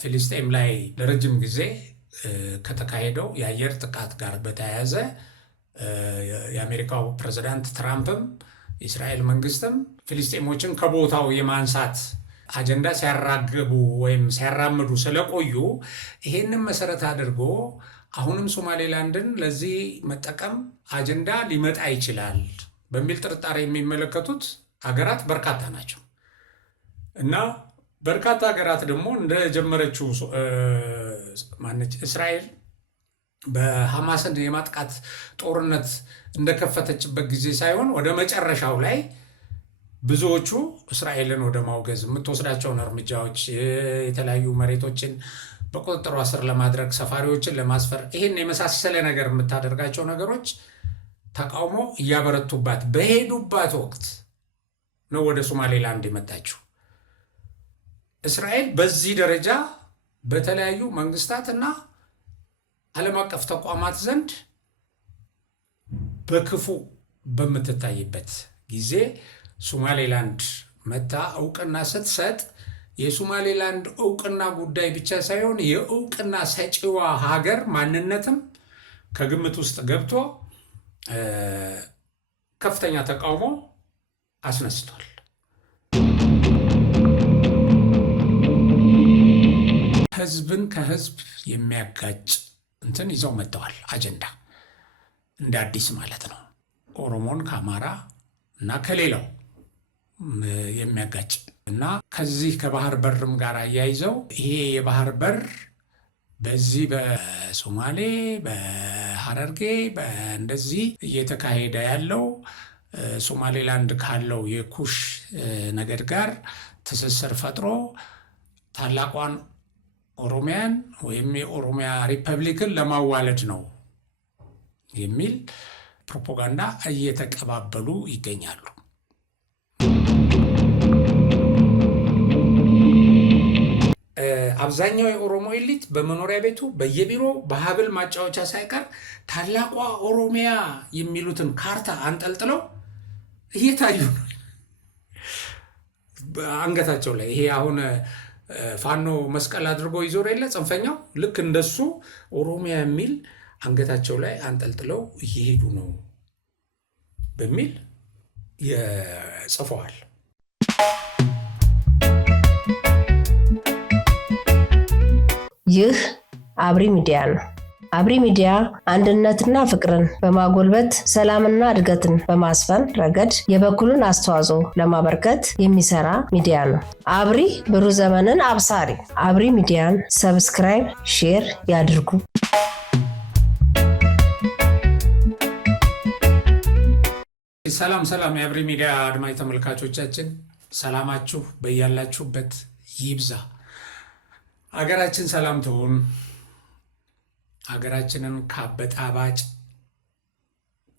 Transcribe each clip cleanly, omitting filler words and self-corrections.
ፊሊስጤም ላይ ለረጅም ጊዜ ከተካሄደው የአየር ጥቃት ጋር በተያያዘ የአሜሪካው ፕሬዝዳንት ትራምፕም የእስራኤል መንግስትም ፊሊስጤሞችን ከቦታው የማንሳት አጀንዳ ሲያራግቡ ወይም ሲያራምዱ ስለቆዩ ይሄንን መሰረት አድርጎ አሁንም ሶማሌላንድን ለዚህ መጠቀም አጀንዳ ሊመጣ ይችላል በሚል ጥርጣሬ የሚመለከቱት ሀገራት በርካታ ናቸው እና በርካታ ሀገራት ደግሞ እንደጀመረችው ማነች እስራኤል በሐማስን የማጥቃት ጦርነት እንደከፈተችበት ጊዜ ሳይሆን ወደ መጨረሻው ላይ ብዙዎቹ እስራኤልን ወደ ማውገዝ የምትወስዳቸውን እርምጃዎች የተለያዩ መሬቶችን በቁጥጥሯ ስር ለማድረግ ሰፋሪዎችን ለማስፈር ይህን የመሳሰለ ነገር የምታደርጋቸው ነገሮች ተቃውሞ እያበረቱባት በሄዱባት ወቅት ነው ወደ ሶማሌላንድ የመጣችው። እስራኤል በዚህ ደረጃ በተለያዩ መንግስታትና ዓለም አቀፍ ተቋማት ዘንድ በክፉ በምትታይበት ጊዜ ሶማሌላንድ መታ እውቅና ስትሰጥ የሶማሌላንድ እውቅና ጉዳይ ብቻ ሳይሆን የእውቅና ሰጪዋ ሀገር ማንነትም ከግምት ውስጥ ገብቶ ከፍተኛ ተቃውሞ አስነስቷል። ህዝብን ከህዝብ የሚያጋጭ እንትን ይዘው መጥተዋል። አጀንዳ እንደ አዲስ ማለት ነው። ኦሮሞን ከአማራ እና ከሌላው የሚያጋጭ እና ከዚህ ከባህር በርም ጋር አያይዘው ይሄ የባህር በር በዚህ በሶማሌ በሐረርጌ እንደዚህ እየተካሄደ ያለው ሶማሌላንድ ካለው የኩሽ ነገድ ጋር ትስስር ፈጥሮ ታላቋን ኦሮሚያን ወይም የኦሮሚያ ሪፐብሊክን ለማዋለድ ነው የሚል ፕሮፓጋንዳ እየተቀባበሉ ይገኛሉ። አብዛኛው የኦሮሞ ኤሊት በመኖሪያ ቤቱ በየቢሮ በሀብል ማጫወቻ ሳይቀር ታላቋ ኦሮሚያ የሚሉትን ካርታ አንጠልጥለው እየታዩ ነው አንገታቸው ላይ። ይሄ አሁን ፋኖ መስቀል አድርጎ ይዞር የለ ጽንፈኛው፣ ልክ እንደሱ ኦሮሚያ የሚል አንገታቸው ላይ አንጠልጥለው እየሄዱ ነው በሚል ጽፈዋል። ይህ አብሪ ሚዲያ ነው። አብሪ ሚዲያ አንድነትና ፍቅርን በማጎልበት ሰላምና እድገትን በማስፈን ረገድ የበኩሉን አስተዋጽኦ ለማበርከት የሚሰራ ሚዲያ ነው። አብሪ ብሩህ ዘመንን አብሳሪ። አብሪ ሚዲያን ሰብስክራይብ፣ ሼር ያድርጉ። ሰላም የአብሪ ሚዲያ አድማጭ ተመልካቾቻችን፣ ሰላማችሁ በያላችሁበት ይብዛ። ሀገራችን ሰላም ትሁን። ሀገራችንን ከአበጣባጭ፣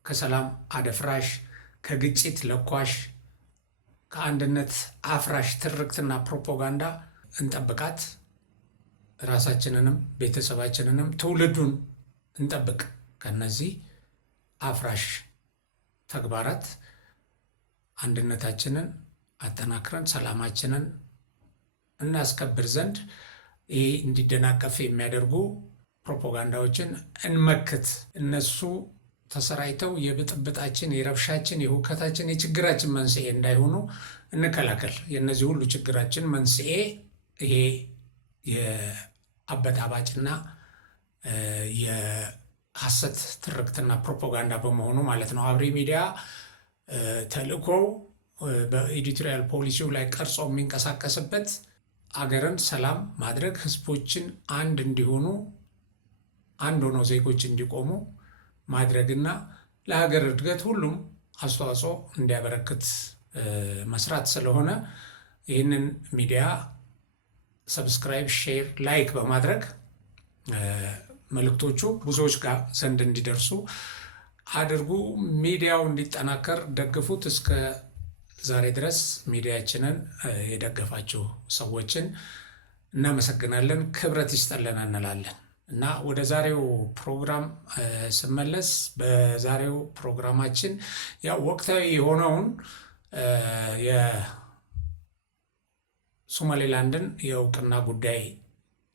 ከሰላም አደፍራሽ፣ ከግጭት ለኳሽ፣ ከአንድነት አፍራሽ ትርክትና ፕሮፓጋንዳ እንጠብቃት። ራሳችንንም ቤተሰባችንንም ትውልዱን እንጠብቅ ከነዚህ አፍራሽ ተግባራት። አንድነታችንን አጠናክረን ሰላማችንን እናስከብር ዘንድ ይህ እንዲደናቀፍ የሚያደርጉ ፕሮፓጋንዳዎችን እንመክት። እነሱ ተሰራይተው የብጥብጣችን፣ የረብሻችን፣ የሁከታችን፣ የችግራችን መንስኤ እንዳይሆኑ እንከላከል። የእነዚህ ሁሉ ችግራችን መንስኤ ይሄ የአበጣባጭና የሐሰት ትርክትና ፕሮፓጋንዳ በመሆኑ ማለት ነው። አብሪ ሚዲያ ተልእኮው በኤዲቶሪያል ፖሊሲው ላይ ቀርጾ የሚንቀሳቀስበት አገርን ሰላም ማድረግ፣ ህዝቦችን አንድ እንዲሆኑ፣ አንድ ሆነው ዜጎች እንዲቆሙ ማድረግና ለሀገር እድገት ሁሉም አስተዋጽኦ እንዲያበረክት መስራት ስለሆነ ይህንን ሚዲያ ሰብስክራይብ፣ ሼር፣ ላይክ በማድረግ መልእክቶቹ ብዙዎች ጋር ዘንድ እንዲደርሱ አድርጉ። ሚዲያው እንዲጠናከር ደግፉት። እስከ ዛሬ ድረስ ሚዲያችንን የደገፋችሁ ሰዎችን እናመሰግናለን። ክብረት ይስጠለን እንላለን እና ወደ ዛሬው ፕሮግራም ስመለስ በዛሬው ፕሮግራማችን ያው ወቅታዊ የሆነውን የሶማሌላንድን የእውቅና ጉዳይ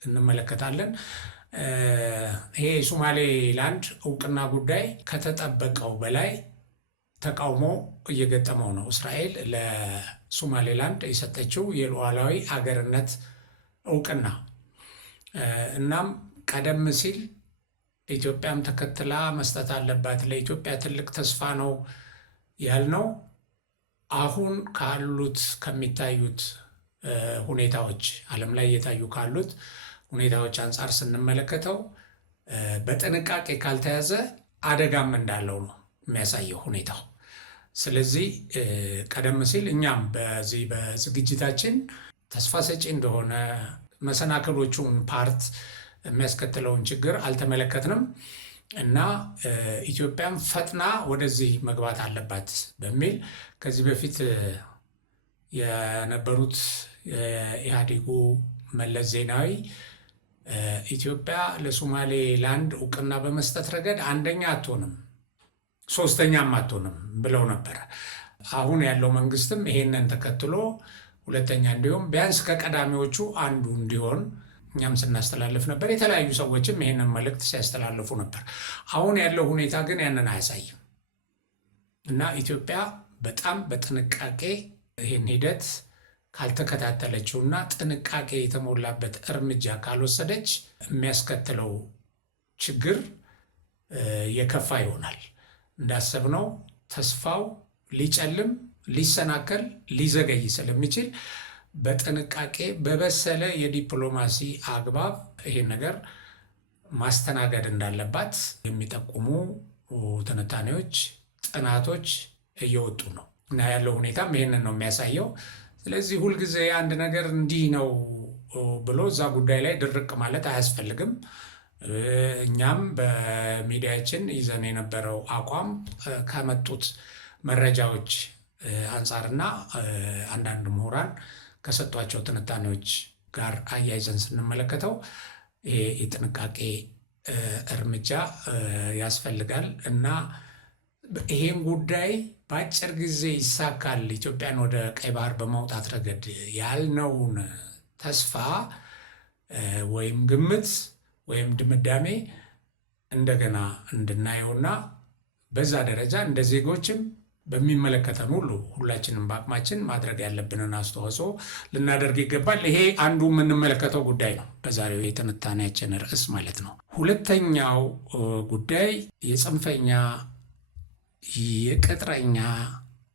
እንመለከታለን። ይሄ የሶማሌላንድ እውቅና ጉዳይ ከተጠበቀው በላይ ተቃውሞ እየገጠመው ነው። እስራኤል ለሶማሌላንድ የሰጠችው የሉዓላዊ አገርነት እውቅና እናም ቀደም ሲል ኢትዮጵያም ተከትላ መስጠት አለባት፣ ለኢትዮጵያ ትልቅ ተስፋ ነው ያልነው አሁን ካሉት ከሚታዩት ሁኔታዎች ዓለም ላይ እየታዩ ካሉት ሁኔታዎች አንጻር ስንመለከተው በጥንቃቄ ካልተያዘ አደጋም እንዳለው ነው የሚያሳየው ሁኔታው። ስለዚህ ቀደም ሲል እኛም በዚህ በዝግጅታችን ተስፋ ሰጪ እንደሆነ መሰናክሎቹን ፓርት የሚያስከትለውን ችግር አልተመለከትንም እና ኢትዮጵያም ፈጥና ወደዚህ መግባት አለባት በሚል ከዚህ በፊት የነበሩት የኢህአዴጉ መለስ ዜናዊ ኢትዮጵያ ለሶማሌላንድ እውቅና በመስጠት ረገድ አንደኛ አትሆንም፣ ሶስተኛም አትሆንም ብለው ነበረ። አሁን ያለው መንግስትም ይሄንን ተከትሎ ሁለተኛ እንዲሁም ቢያንስ ከቀዳሚዎቹ አንዱ እንዲሆን እኛም ስናስተላልፍ ነበር። የተለያዩ ሰዎችም ይሄንን መልእክት ሲያስተላልፉ ነበር። አሁን ያለው ሁኔታ ግን ያንን አያሳይም እና ኢትዮጵያ በጣም በጥንቃቄ ይህን ሂደት ካልተከታተለችውና ጥንቃቄ የተሞላበት እርምጃ ካልወሰደች የሚያስከትለው ችግር የከፋ ይሆናል። እንዳሰብነው ተስፋው ሊጨልም፣ ሊሰናከል፣ ሊዘገይ ስለሚችል በጥንቃቄ በበሰለ የዲፕሎማሲ አግባብ ይሄን ነገር ማስተናገድ እንዳለባት የሚጠቁሙ ትንታኔዎች፣ ጥናቶች እየወጡ ነው እና ያለው ሁኔታም ይሄንን ነው የሚያሳየው። ስለዚህ ሁልጊዜ አንድ ነገር እንዲህ ነው ብሎ እዛ ጉዳይ ላይ ድርቅ ማለት አያስፈልግም። እኛም በሚዲያችን ይዘን የነበረው አቋም ከመጡት መረጃዎች አንጻርና አንዳንድ ምሁራን ከሰጧቸው ትንታኔዎች ጋር አያይዘን ስንመለከተው ይሄ የጥንቃቄ እርምጃ ያስፈልጋል እና ይሄን ጉዳይ በአጭር ጊዜ ይሳካል ኢትዮጵያን ወደ ቀይ ባህር በማውጣት ረገድ ያልነውን ተስፋ ወይም ግምት ወይም ድምዳሜ እንደገና እንድናየውና በዛ ደረጃ እንደ ዜጎችም በሚመለከተን ሁሉ ሁላችንም በአቅማችን ማድረግ ያለብንን አስተዋጽኦ ልናደርግ ይገባል። ይሄ አንዱ የምንመለከተው ጉዳይ ነው፣ በዛሬው የትንታኔያችን ርዕስ ማለት ነው። ሁለተኛው ጉዳይ የጽንፈኛ የቅጥረኛ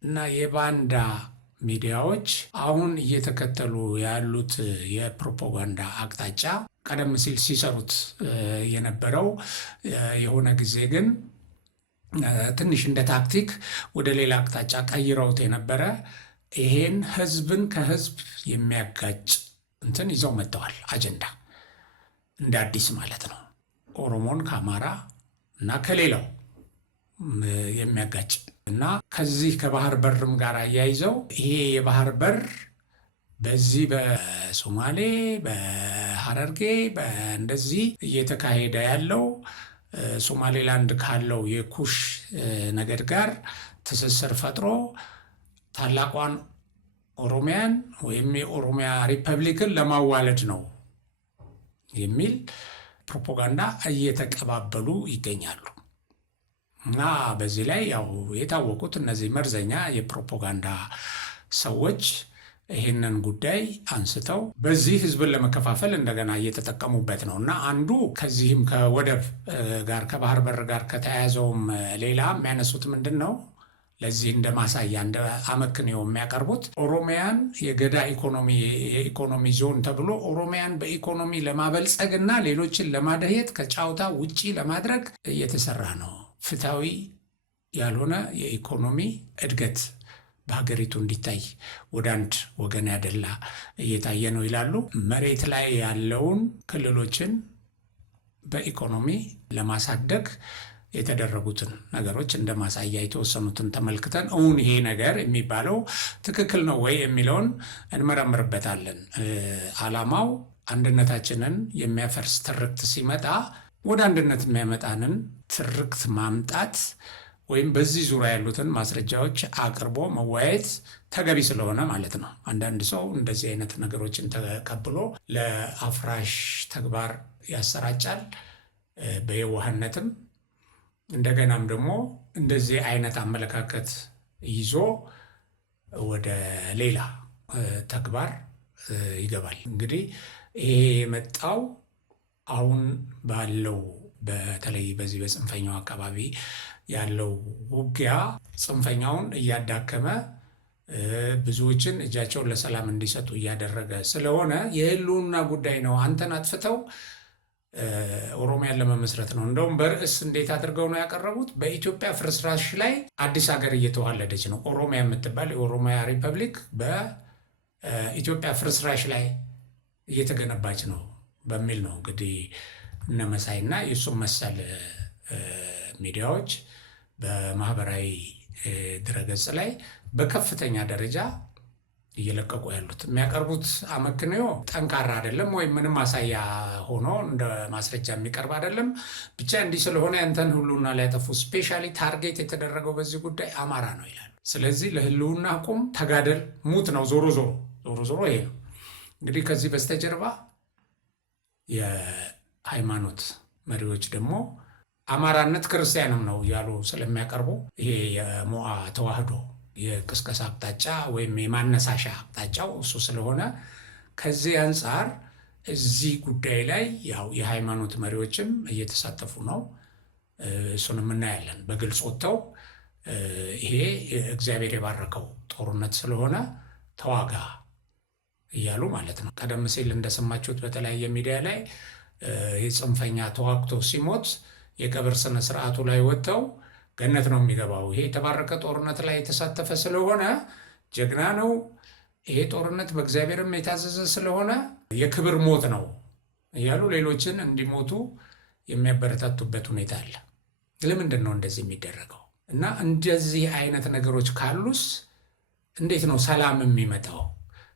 እና የባንዳ ሚዲያዎች አሁን እየተከተሉ ያሉት የፕሮፓጋንዳ አቅጣጫ ቀደም ሲል ሲሰሩት የነበረው የሆነ ጊዜ ግን ትንሽ እንደ ታክቲክ ወደ ሌላ አቅጣጫ ቀይረውት የነበረ ይሄን ህዝብን ከህዝብ የሚያጋጭ እንትን ይዘው መጥተዋል። አጀንዳ እንደ አዲስ ማለት ነው። ኦሮሞን ከአማራ እና ከሌላው የሚያጋጭ እና ከዚህ ከባህር በርም ጋር አያይዘው ይሄ የባህር በር በዚህ በሶማሌ በሐረርጌ በእንደዚህ እየተካሄደ ያለው ሶማሌላንድ ካለው የኩሽ ነገድ ጋር ትስስር ፈጥሮ ታላቋን ኦሮሚያን ወይም የኦሮሚያ ሪፐብሊክን ለማዋለድ ነው የሚል ፕሮፓጋንዳ እየተቀባበሉ ይገኛሉ። እና በዚህ ላይ ያው የታወቁት እነዚህ መርዘኛ የፕሮፓጋንዳ ሰዎች ይህንን ጉዳይ አንስተው በዚህ ህዝብን ለመከፋፈል እንደገና እየተጠቀሙበት ነው። እና አንዱ ከዚህም ከወደብ ጋር ከባህር በር ጋር ከተያያዘውም ሌላ የሚያነሱት ምንድን ነው? ለዚህ እንደ ማሳያ እንደ አመክንዮ የሚያቀርቡት ኦሮሚያን የገዳ የኢኮኖሚ ዞን ተብሎ ኦሮሚያን በኢኮኖሚ ለማበልጸግና ሌሎችን ለማደየት ከጫውታ ውጪ ለማድረግ እየተሰራ ነው። ፍትሃዊ ያልሆነ የኢኮኖሚ እድገት በሀገሪቱ እንዲታይ ወደ አንድ ወገን ያደላ እየታየ ነው ይላሉ። መሬት ላይ ያለውን ክልሎችን በኢኮኖሚ ለማሳደግ የተደረጉትን ነገሮች እንደ ማሳያ የተወሰኑትን ተመልክተን እውን ይሄ ነገር የሚባለው ትክክል ነው ወይ የሚለውን እንመረምርበታለን። ዓላማው አንድነታችንን የሚያፈርስ ትርክት ሲመጣ ወደ አንድነት የሚያመጣንን ትርክት ማምጣት ወይም በዚህ ዙሪያ ያሉትን ማስረጃዎች አቅርቦ መወያየት ተገቢ ስለሆነ ማለት ነው። አንዳንድ ሰው እንደዚህ አይነት ነገሮችን ተቀብሎ ለአፍራሽ ተግባር ያሰራጫል፣ በየዋህነትም እንደገናም ደግሞ እንደዚህ አይነት አመለካከት ይዞ ወደ ሌላ ተግባር ይገባል። እንግዲህ ይሄ የመጣው አሁን ባለው በተለይ በዚህ በጽንፈኛው አካባቢ ያለው ውጊያ ጽንፈኛውን እያዳከመ ብዙዎችን እጃቸውን ለሰላም እንዲሰጡ እያደረገ ስለሆነ የህልውና ጉዳይ ነው። አንተን አጥፍተው ኦሮሚያን ለመመስረት ነው። እንደውም በርዕስ እንዴት አድርገው ነው ያቀረቡት? በኢትዮጵያ ፍርስራሽ ላይ አዲስ ሀገር እየተዋለደች ነው። ኦሮሚያ የምትባል የኦሮሚያ ሪፐብሊክ በኢትዮጵያ ፍርስራሽ ላይ እየተገነባች ነው በሚል ነው እንግዲህ እነ መሳይና የእሱም መሰል ሚዲያዎች በማህበራዊ ድረገጽ ላይ በከፍተኛ ደረጃ እየለቀቁ ያሉት። የሚያቀርቡት አመክንዮ ጠንካራ አይደለም፣ ወይም ምንም ማሳያ ሆኖ እንደ ማስረጃ የሚቀርብ አይደለም። ብቻ እንዲህ ስለሆነ ያንተን ህልውና ሊያጠፉ ስፔሻሊ ታርጌት የተደረገው በዚህ ጉዳይ አማራ ነው ይላሉ። ስለዚህ ለህልውና ቁም፣ ተጋደል፣ ሙት ነው። ዞሮ ዞሮ ይሄ ነው እንግዲህ። ከዚህ በስተጀርባ የሃይማኖት መሪዎች ደግሞ አማራነት ክርስቲያንም ነው እያሉ ስለሚያቀርቡ ይሄ የሞዓ ተዋህዶ የቅስቀሳ አቅጣጫ ወይም የማነሳሻ አቅጣጫው እሱ ስለሆነ ከዚህ አንጻር እዚህ ጉዳይ ላይ ያው የሃይማኖት መሪዎችም እየተሳተፉ ነው። እሱንም እናያለን። በግልጽ ወጥተው ይሄ እግዚአብሔር የባረከው ጦርነት ስለሆነ ተዋጋ እያሉ ማለት ነው። ቀደም ሲል እንደሰማችሁት በተለያየ ሚዲያ ላይ የጽንፈኛ ተዋግቶ ሲሞት የቀብር ስነ ስርዓቱ ላይ ወጥተው ገነት ነው የሚገባው፣ ይሄ የተባረከ ጦርነት ላይ የተሳተፈ ስለሆነ ጀግና ነው፣ ይሄ ጦርነት በእግዚአብሔርም የታዘዘ ስለሆነ የክብር ሞት ነው እያሉ ሌሎችን እንዲሞቱ የሚያበረታቱበት ሁኔታ አለ። ለምንድን ነው እንደዚህ የሚደረገው? እና እንደዚህ አይነት ነገሮች ካሉስ እንዴት ነው ሰላም የሚመጣው?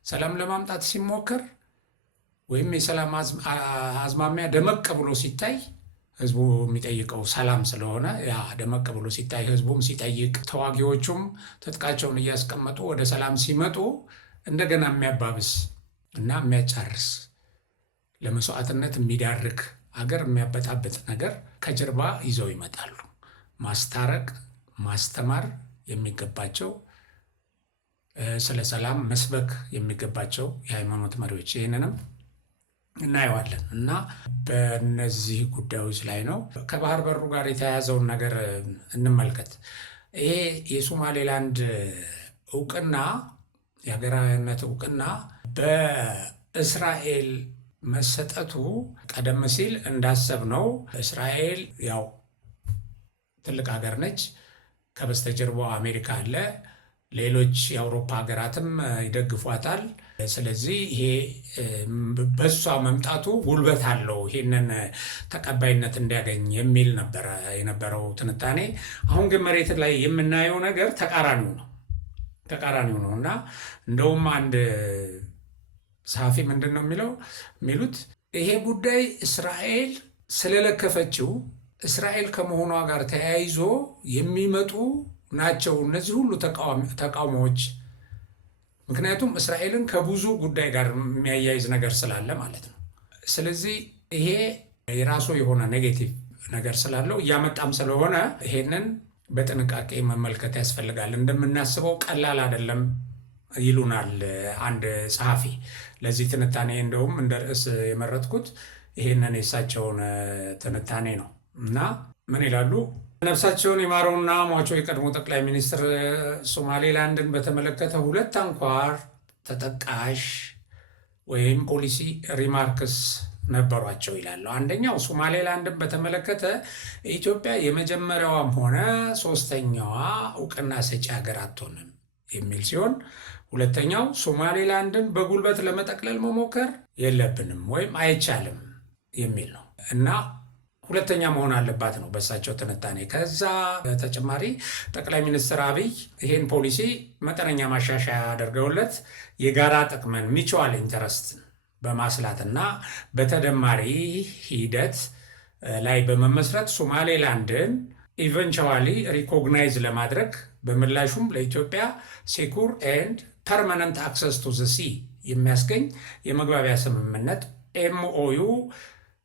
ሰላም ለማምጣት ሲሞከር ወይም የሰላም አዝማሚያ ደመቅ ብሎ ሲታይ ህዝቡ የሚጠይቀው ሰላም ስለሆነ ያ ደመቅ ብሎ ሲታይ ህዝቡም ሲጠይቅ ተዋጊዎቹም ትጥቃቸውን እያስቀመጡ ወደ ሰላም ሲመጡ እንደገና የሚያባብስ እና የሚያጫርስ ለመስዋዕትነት የሚዳርግ አገር የሚያበጣበጥ ነገር ከጀርባ ይዘው ይመጣሉ። ማስታረቅ፣ ማስተማር የሚገባቸው ስለ ሰላም መስበክ የሚገባቸው የሃይማኖት መሪዎች ይህንንም እናየዋለን እና በእነዚህ ጉዳዮች ላይ ነው። ከባህር በሩ ጋር የተያያዘውን ነገር እንመልከት። ይሄ የሶማሌላንድ እውቅና የሀገራዊነት እውቅና በእስራኤል መሰጠቱ ቀደም ሲል እንዳሰብነው እስራኤል ያው ትልቅ ሀገር ነች፣ ከበስተጀርባው አሜሪካ አለ፣ ሌሎች የአውሮፓ ሀገራትም ይደግፏታል። ስለዚህ ይሄ በሷ መምጣቱ ጉልበት አለው ይሄንን ተቀባይነት እንዲያገኝ የሚል ነበረ የነበረው ትንታኔ። አሁን ግን መሬት ላይ የምናየው ነገር ተቃራኒው ነው እና እንደውም አንድ ጸሐፊ ምንድን ነው የሚሉት ይሄ ጉዳይ እስራኤል ስለለከፈችው እስራኤል ከመሆኗ ጋር ተያይዞ የሚመጡ ናቸው እነዚህ ሁሉ ተቃውሞዎች። ምክንያቱም እስራኤልን ከብዙ ጉዳይ ጋር የሚያያይዝ ነገር ስላለ ማለት ነው። ስለዚህ ይሄ የራሱ የሆነ ኔጌቲቭ ነገር ስላለው እያመጣም ስለሆነ ይሄንን በጥንቃቄ መመልከት ያስፈልጋል። እንደምናስበው ቀላል አይደለም ይሉናል አንድ ጸሐፊ። ለዚህ ትንታኔ እንደውም እንደ ርዕስ የመረጥኩት ይሄንን የእሳቸውን ትንታኔ ነው እና ምን ይላሉ? ነፍሳቸውን የማረውና ሟቾ የቀድሞ ጠቅላይ ሚኒስትር ሶማሌላንድን በተመለከተ ሁለት አንኳር ተጠቃሽ ወይም ፖሊሲ ሪማርክስ ነበሯቸው ይላሉ። አንደኛው ሶማሌላንድን በተመለከተ ኢትዮጵያ የመጀመሪያዋም ሆነ ሶስተኛዋ እውቅና ሰጪ ሀገር አትሆንም የሚል ሲሆን፣ ሁለተኛው ሶማሌላንድን በጉልበት ለመጠቅለል መሞከር የለብንም ወይም አይቻልም የሚል ነው እና ሁለተኛ መሆን አለባት ነው በእሳቸው ትንታኔ። ከዛ በተጨማሪ ጠቅላይ ሚኒስትር አብይ ይሄን ፖሊሲ መጠነኛ ማሻሻያ አድርገውለት የጋራ ጥቅምን ሚቹዋል ኢንተረስት በማስላትና በተደማሪ ሂደት ላይ በመመስረት ሶማሌላንድን ኢቨንቹዋሊ ሪኮግናይዝ ለማድረግ በምላሹም ለኢትዮጵያ ሴኩር ኤንድ ፐርማነንት አክሰስ ቱ ዘ ሲ የሚያስገኝ የመግባቢያ ስምምነት ኤምኦዩ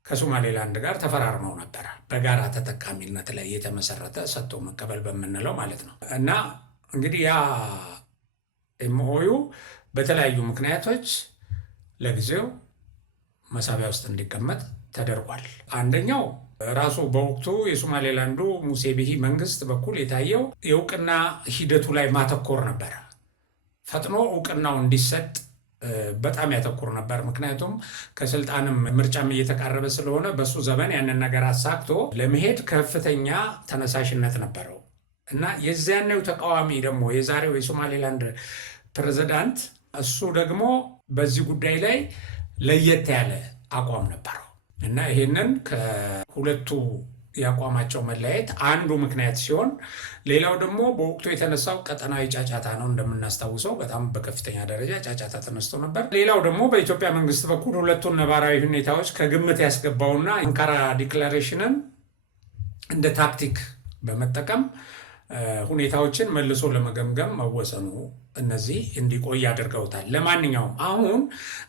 ከሶማሌላንድ ጋር ተፈራርመው ነበረ። በጋራ ተጠቃሚነት ላይ የተመሰረተ ሰጥቶ መቀበል በምንለው ማለት ነው። እና እንግዲህ ያ ኤምኦዩ በተለያዩ ምክንያቶች ለጊዜው መሳቢያ ውስጥ እንዲቀመጥ ተደርጓል። አንደኛው ራሱ በወቅቱ የሶማሌላንዱ ሙሴ ቢሂ መንግስት በኩል የታየው የእውቅና ሂደቱ ላይ ማተኮር ነበረ። ፈጥኖ እውቅናው እንዲሰጥ በጣም ያተኩር ነበር። ምክንያቱም ከስልጣንም ምርጫም እየተቃረበ ስለሆነ በሱ ዘመን ያንን ነገር አሳክቶ ለመሄድ ከፍተኛ ተነሳሽነት ነበረው እና የዚያኔው ተቃዋሚ ደግሞ የዛሬው የሶማሌላንድ ፕሬዝዳንት እሱ ደግሞ በዚህ ጉዳይ ላይ ለየት ያለ አቋም ነበረው እና ይህንን ከሁለቱ የአቋማቸው መለያየት አንዱ ምክንያት ሲሆን፣ ሌላው ደግሞ በወቅቱ የተነሳው ቀጠናዊ ጫጫታ ነው። እንደምናስታውሰው በጣም በከፍተኛ ደረጃ ጫጫታ ተነስቶ ነበር። ሌላው ደግሞ በኢትዮጵያ መንግስት በኩል ሁለቱን ነባራዊ ሁኔታዎች ከግምት ያስገባውና አንካራ ዲክላሬሽንን እንደ ታክቲክ በመጠቀም ሁኔታዎችን መልሶ ለመገምገም መወሰኑ እነዚህ እንዲቆይ አድርገውታል። ለማንኛውም አሁን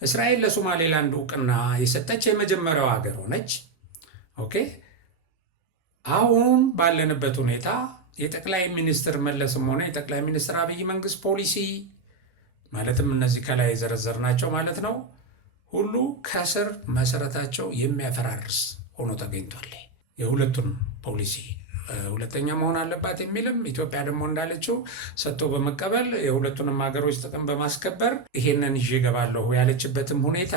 እስራኤል ለሶማሌላንድ እውቅና የሰጠች የመጀመሪያው ሀገር ሆነች። ኦኬ። አሁን ባለንበት ሁኔታ የጠቅላይ ሚኒስትር መለስም ሆነ የጠቅላይ ሚኒስትር አብይ መንግስት ፖሊሲ ማለትም እነዚህ ከላይ የዘረዘርናቸው ማለት ነው ሁሉ ከስር መሰረታቸው የሚያፈራርስ ሆኖ ተገኝቷል። የሁለቱን ፖሊሲ ሁለተኛ መሆን አለባት የሚልም ኢትዮጵያ ደግሞ እንዳለችው ሰጥቶ በመቀበል የሁለቱንም ሀገሮች ጥቅም በማስከበር ይሄንን ይዤ እገባለሁ ያለችበትም ሁኔታ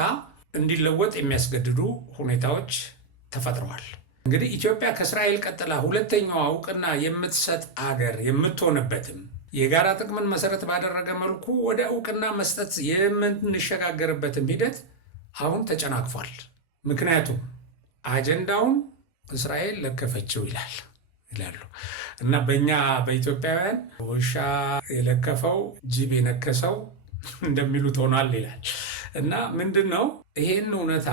እንዲለወጥ የሚያስገድዱ ሁኔታዎች ተፈጥረዋል። እንግዲህ ኢትዮጵያ ከእስራኤል ቀጥላ ሁለተኛዋ እውቅና የምትሰጥ አገር የምትሆንበትም የጋራ ጥቅምን መሰረት ባደረገ መልኩ ወደ እውቅና መስጠት የምንሸጋገርበትም ሂደት አሁን ተጨናቅፏል። ምክንያቱም አጀንዳውን እስራኤል ለከፈችው ይላሉ እና በእኛ በኢትዮጵያውያን ውሻ የለከፈው ጅብ የነከሰው እንደሚሉት ሆኗል ይላል እና ምንድን ነው ይሄን እውነታ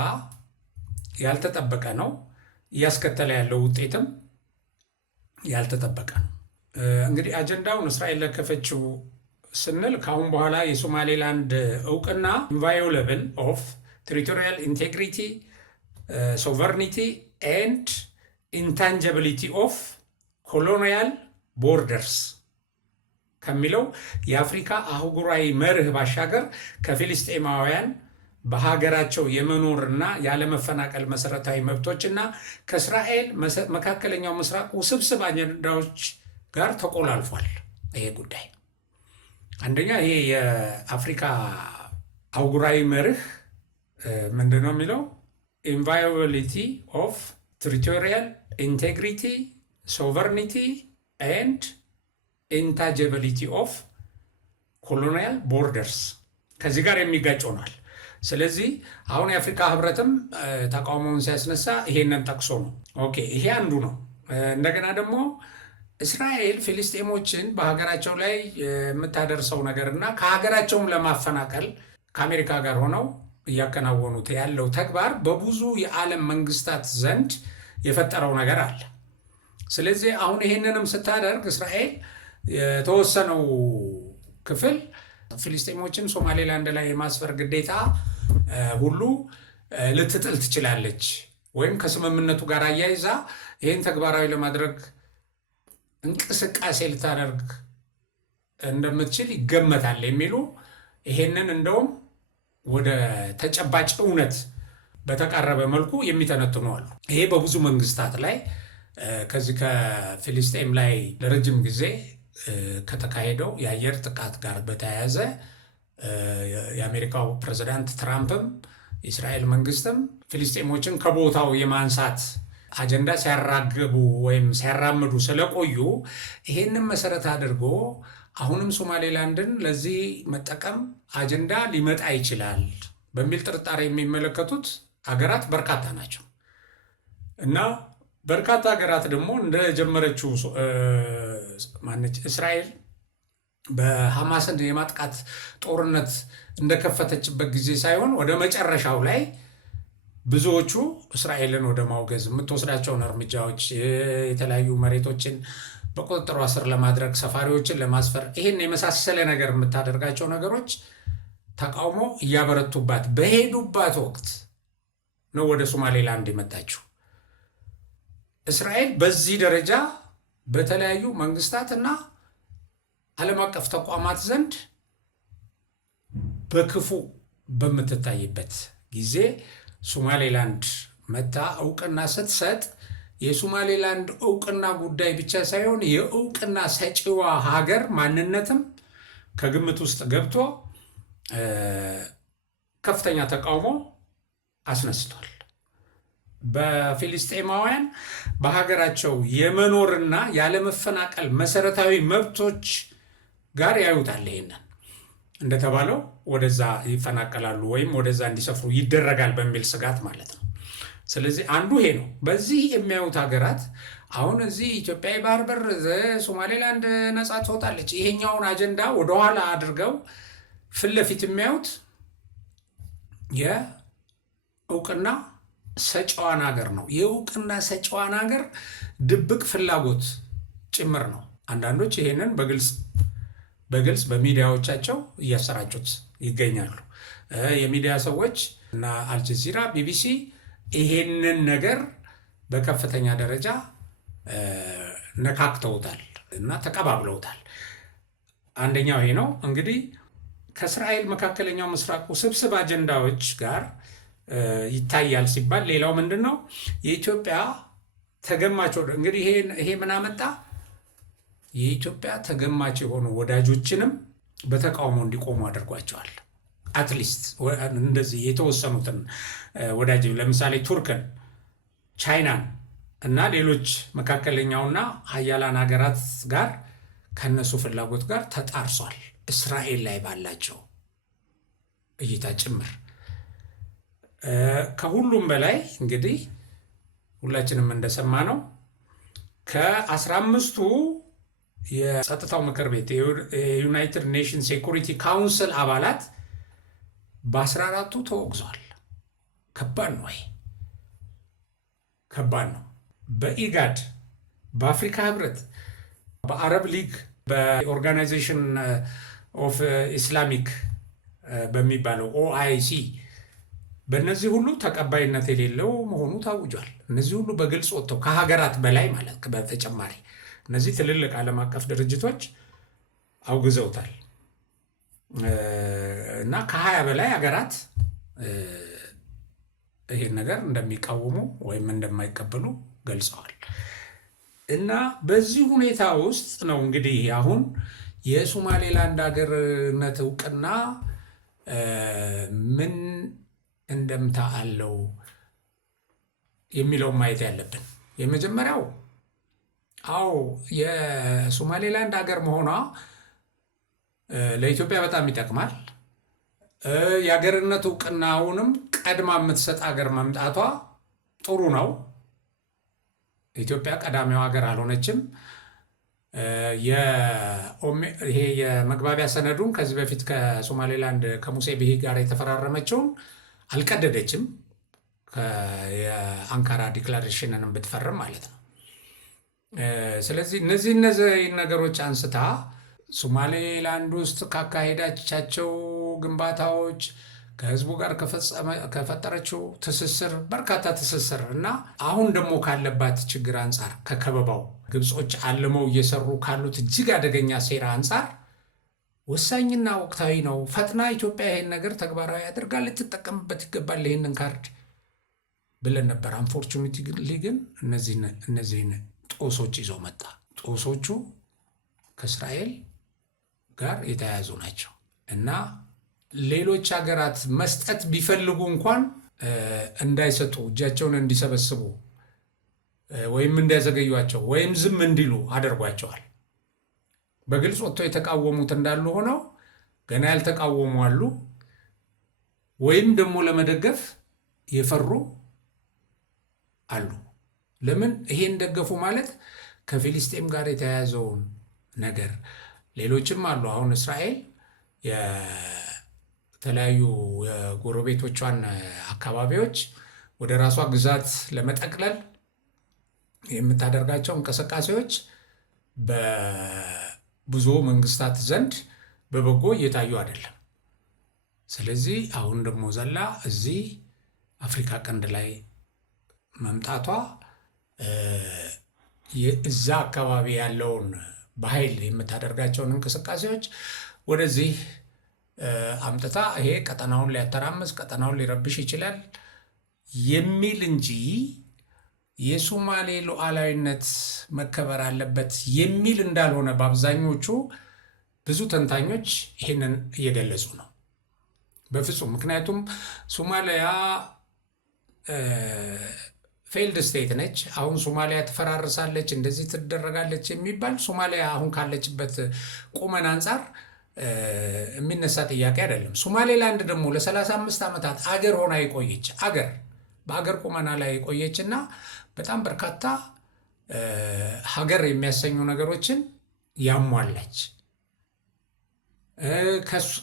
ያልተጠበቀ ነው። እያስከተለ ያለው ውጤትም ያልተጠበቀ ነው። እንግዲህ አጀንዳውን እስራኤል ለከፈችው ስንል ከአሁን በኋላ የሶማሌላንድ እውቅና ኢንቫዮለብል ኦፍ ቴሪቶሪያል ኢንቴግሪቲ ሶቨርኒቲ ኤንድ ኢንታንጀብሊቲ ኦፍ ኮሎኒያል ቦርደርስ ከሚለው የአፍሪካ አህጉራዊ መርህ ባሻገር ከፊልስጤማውያን በሀገራቸው የመኖርና ያለመፈናቀል መሰረታዊ መብቶችና ከእስራኤል መካከለኛው ምስራቅ ውስብስብ አጀንዳዎች ጋር ተቆላልፏል። ይሄ ጉዳይ አንደኛ ይሄ የአፍሪካ አህጉራዊ መርህ ምንድን ነው የሚለው ኢንቫዮላቢሊቲ ኦፍ ቴሪቶሪያል ኢንቴግሪቲ ሶቨርኒቲ ኤንድ ኢንታንጀብሊቲ ኦፍ ኮሎኒያል ቦርደርስ ከዚህ ጋር የሚጋጭ ሆኗል። ስለዚህ አሁን የአፍሪካ ህብረትም ተቃውሞውን ሲያስነሳ ይሄንን ጠቅሶ ነው። ኦኬ፣ ይሄ አንዱ ነው። እንደገና ደግሞ እስራኤል ፊልስጤሞችን በሀገራቸው ላይ የምታደርሰው ነገር እና ከሀገራቸውም ለማፈናቀል ከአሜሪካ ጋር ሆነው እያከናወኑት ያለው ተግባር በብዙ የዓለም መንግስታት ዘንድ የፈጠረው ነገር አለ። ስለዚህ አሁን ይሄንንም ስታደርግ እስራኤል የተወሰነው ክፍል ፊልስጤሞችን ሶማሌላንድ ላይ የማስፈር ግዴታ ሁሉ ልትጥል ትችላለች፣ ወይም ከስምምነቱ ጋር አያይዛ ይህን ተግባራዊ ለማድረግ እንቅስቃሴ ልታደርግ እንደምትችል ይገመታል የሚሉ ይሄንን እንደውም ወደ ተጨባጭ እውነት በተቃረበ መልኩ የሚተነትኑ አሉ። ይሄ በብዙ መንግስታት ላይ ከዚህ ከፊልስጤም ላይ ለረጅም ጊዜ ከተካሄደው የአየር ጥቃት ጋር በተያያዘ የአሜሪካው ፕሬዝዳንት ትራምፕም የእስራኤል መንግስትም ፊልስጤሞችን ከቦታው የማንሳት አጀንዳ ሲያራግቡ ወይም ሲያራምዱ ስለቆዩ ይሄንን መሰረት አድርጎ አሁንም ሶማሌላንድን ለዚህ መጠቀም አጀንዳ ሊመጣ ይችላል በሚል ጥርጣሬ የሚመለከቱት ሀገራት በርካታ ናቸው እና በርካታ ሀገራት ደግሞ እንደጀመረችው ማነች እስራኤል በሐማስን የማጥቃት ጦርነት እንደከፈተችበት ጊዜ ሳይሆን ወደ መጨረሻው ላይ ብዙዎቹ እስራኤልን ወደ ማውገዝ የምትወስዳቸውን እርምጃዎች የተለያዩ መሬቶችን በቁጥጥሯ ስር ለማድረግ ሰፋሪዎችን ለማስፈር ይህን የመሳሰለ ነገር የምታደርጋቸው ነገሮች ተቃውሞ እያበረቱባት በሄዱባት ወቅት ነው ወደ ሶማሌላንድ የመጣችው። እስራኤል በዚህ ደረጃ በተለያዩ መንግስታትና ዓለም አቀፍ ተቋማት ዘንድ በክፉ በምትታይበት ጊዜ ሶማሌላንድ መታ እውቅና ስትሰጥ የሶማሌላንድ እውቅና ጉዳይ ብቻ ሳይሆን የእውቅና ሰጪዋ ሀገር ማንነትም ከግምት ውስጥ ገብቶ ከፍተኛ ተቃውሞ አስነስቷል። በፊልስጤማውያን በሀገራቸው የመኖርና ያለመፈናቀል መሰረታዊ መብቶች ጋር ያዩታል። ይሄንን እንደተባለው ወደዛ ይፈናቀላሉ ወይም ወደዛ እንዲሰፍሩ ይደረጋል በሚል ስጋት ማለት ነው። ስለዚህ አንዱ ይሄ ነው። በዚህ የሚያዩት ሀገራት አሁን እዚህ ኢትዮጵያ የባህር በር ሶማሌላንድ ነጻ ትወጣለች፣ ይሄኛውን አጀንዳ ወደኋላ አድርገው ፊት ለፊት የሚያዩት የእውቅና ሰጪዋን ሀገር ነው። የእውቅና ሰጪዋን ሀገር ድብቅ ፍላጎት ጭምር ነው። አንዳንዶች ይሄንን በግልጽ በሚዲያዎቻቸው እያሰራጩት ይገኛሉ። የሚዲያ ሰዎች እና አልጀዚራ፣ ቢቢሲ ይሄንን ነገር በከፍተኛ ደረጃ ነካክተውታል እና ተቀባብለውታል። አንደኛው ይሄ ነው። እንግዲህ ከእስራኤል መካከለኛው ምስራቅ ውስብስብ አጀንዳዎች ጋር ይታያል ሲባል ሌላው ምንድን ነው? የኢትዮጵያ ተገማች እንግዲህ ይሄ ምን አመጣ? የኢትዮጵያ ተገማች የሆኑ ወዳጆችንም በተቃውሞ እንዲቆሙ አድርጓቸዋል። አትሊስት እንደዚህ የተወሰኑትን ወዳጅ ለምሳሌ ቱርክን፣ ቻይናን እና ሌሎች መካከለኛውና ሀያላን ሀገራት ጋር ከነሱ ፍላጎት ጋር ተጣርሷል። እስራኤል ላይ ባላቸው እይታ ጭምር። ከሁሉም በላይ እንግዲህ ሁላችንም እንደሰማ ነው ከ15ቱ የጸጥታው ምክር ቤት የዩናይትድ ኔሽንስ ሴኩሪቲ ካውንስል አባላት በ14ቱ ተወግዟል። ከባድ ነው። ከባድ ነው። በኢጋድ፣ በአፍሪካ ህብረት፣ በአረብ ሊግ፣ በኦርጋናይዜሽን ኦፍ ኢስላሚክ በሚባለው ኦአይሲ በእነዚህ ሁሉ ተቀባይነት የሌለው መሆኑ ታውጇል። እነዚህ ሁሉ በግልጽ ወጥተው ከሀገራት በላይ ማለት በተጨማሪ እነዚህ ትልልቅ ዓለም አቀፍ ድርጅቶች አውግዘውታል እና ከ20 በላይ ሀገራት ይህን ነገር እንደሚቃወሙ ወይም እንደማይቀበሉ ገልጸዋል። እና በዚህ ሁኔታ ውስጥ ነው እንግዲህ አሁን የሶማሌላንድ ሀገርነት እውቅና ምን እንደምታ አለው የሚለውን ማየት ያለብን። የመጀመሪያው የሶማሌላንድ ሀገር መሆኗ ለኢትዮጵያ በጣም ይጠቅማል። የሀገርነት እውቅናውንም ቀድማ የምትሰጥ ሀገር መምጣቷ ጥሩ ነው። ኢትዮጵያ ቀዳሚው ሀገር አልሆነችም። ይሄ የመግባቢያ ሰነዱን ከዚህ በፊት ከሶማሌላንድ ከሙሴ ቢሂ ጋር የተፈራረመችውን አልቀደደችም። የአንካራ ዲክላሬሽንን ብትፈርም ማለት ነው። ስለዚህ እነዚህ ነገሮች አንስታ ሶማሌላንድ ውስጥ ካካሄዳቻቸው ግንባታዎች ከህዝቡ ጋር ከፈጠረችው ትስስር በርካታ ትስስር እና አሁን ደግሞ ካለባት ችግር አንጻር ከከበባው ግብጾች አልመው እየሰሩ ካሉት እጅግ አደገኛ ሴራ አንጻር ወሳኝና ወቅታዊ ነው። ፈጥና ኢትዮጵያ ይሄን ነገር ተግባራዊ አድርጋ ልትጠቀምበት ይገባል ይሄንን ካርድ ብለን ነበር። አንፎርቹኔትሊ ግን እነዚህን ጦሶች ይዞ መጣ። ጦሶቹ ከእስራኤል ጋር የተያያዙ ናቸው እና ሌሎች ሀገራት መስጠት ቢፈልጉ እንኳን እንዳይሰጡ እጃቸውን እንዲሰበስቡ ወይም እንዳይዘገዩቸው ወይም ዝም እንዲሉ አድርጓቸዋል። በግልጽ ወጥተው የተቃወሙት እንዳሉ ሆነው ገና ያልተቃወሙ አሉ፣ ወይም ደግሞ ለመደገፍ የፈሩ አሉ። ለምን ይሄን ደገፉ ማለት ከፊልስጤም ጋር የተያያዘውን ነገር ሌሎችም አሉ። አሁን እስራኤል የተለያዩ የጎረቤቶቿን አካባቢዎች ወደ ራሷ ግዛት ለመጠቅለል የምታደርጋቸው እንቅስቃሴዎች በብዙ መንግስታት ዘንድ በበጎ እየታዩ አይደለም። ስለዚህ አሁን ደግሞ ዘላ እዚህ አፍሪካ ቀንድ ላይ መምጣቷ እዛ አካባቢ ያለውን በኃይል የምታደርጋቸውን እንቅስቃሴዎች ወደዚህ አምጥታ ይሄ ቀጠናውን ሊያተራምስ ቀጠናውን ሊረብሽ ይችላል የሚል እንጂ የሶማሌ ሉዓላዊነት መከበር አለበት የሚል እንዳልሆነ በአብዛኞቹ ብዙ ተንታኞች ይህንን እየገለጹ ነው። በፍጹም። ምክንያቱም ሶማሊያ ፌልድ ስቴት ነች። አሁን ሶማሊያ ትፈራርሳለች፣ እንደዚህ ትደረጋለች የሚባል ሶማሊያ አሁን ካለችበት ቁመና አንጻር የሚነሳ ጥያቄ አይደለም። ሶማሌላንድ ደግሞ ለ35 ዓመታት አገር ሆና የቆየች አገር በአገር ቁመና ላይ የቆየች እና በጣም በርካታ ሀገር የሚያሰኙ ነገሮችን ያሟላች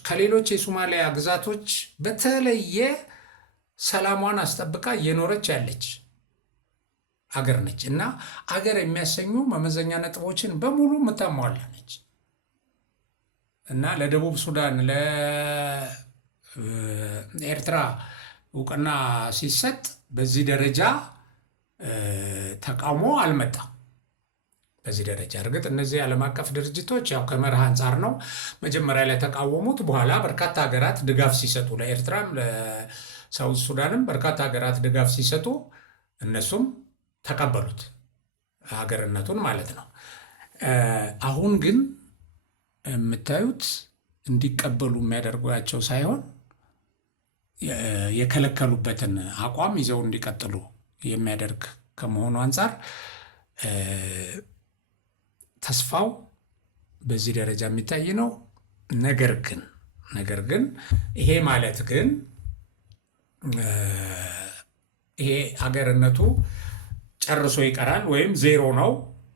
ከሌሎች የሶማሊያ ግዛቶች በተለየ ሰላሟን አስጠብቃ እየኖረች ያለች አገር ነች እና አገር የሚያሰኙ መመዘኛ ነጥቦችን በሙሉ የምታሟላ ነች እና ለደቡብ ሱዳን ለኤርትራ እውቅና ሲሰጥ በዚህ ደረጃ ተቃውሞ አልመጣም። በዚህ ደረጃ እርግጥ እነዚህ ዓለም አቀፍ ድርጅቶች ያው ከመርህ አንጻር ነው መጀመሪያ ላይ ተቃወሙት። በኋላ በርካታ ሀገራት ድጋፍ ሲሰጡ ለኤርትራም ለሳውዝ ሱዳንም በርካታ ሀገራት ድጋፍ ሲሰጡ እነሱም ተቀበሉት ሀገርነቱን ማለት ነው። አሁን ግን የምታዩት እንዲቀበሉ የሚያደርጓቸው ሳይሆን የከለከሉበትን አቋም ይዘው እንዲቀጥሉ የሚያደርግ ከመሆኑ አንጻር ተስፋው በዚህ ደረጃ የሚታይ ነው። ነገር ግን ይሄ ማለት ግን ይሄ ሀገርነቱ ጨርሶ ይቀራል ወይም ዜሮ ነው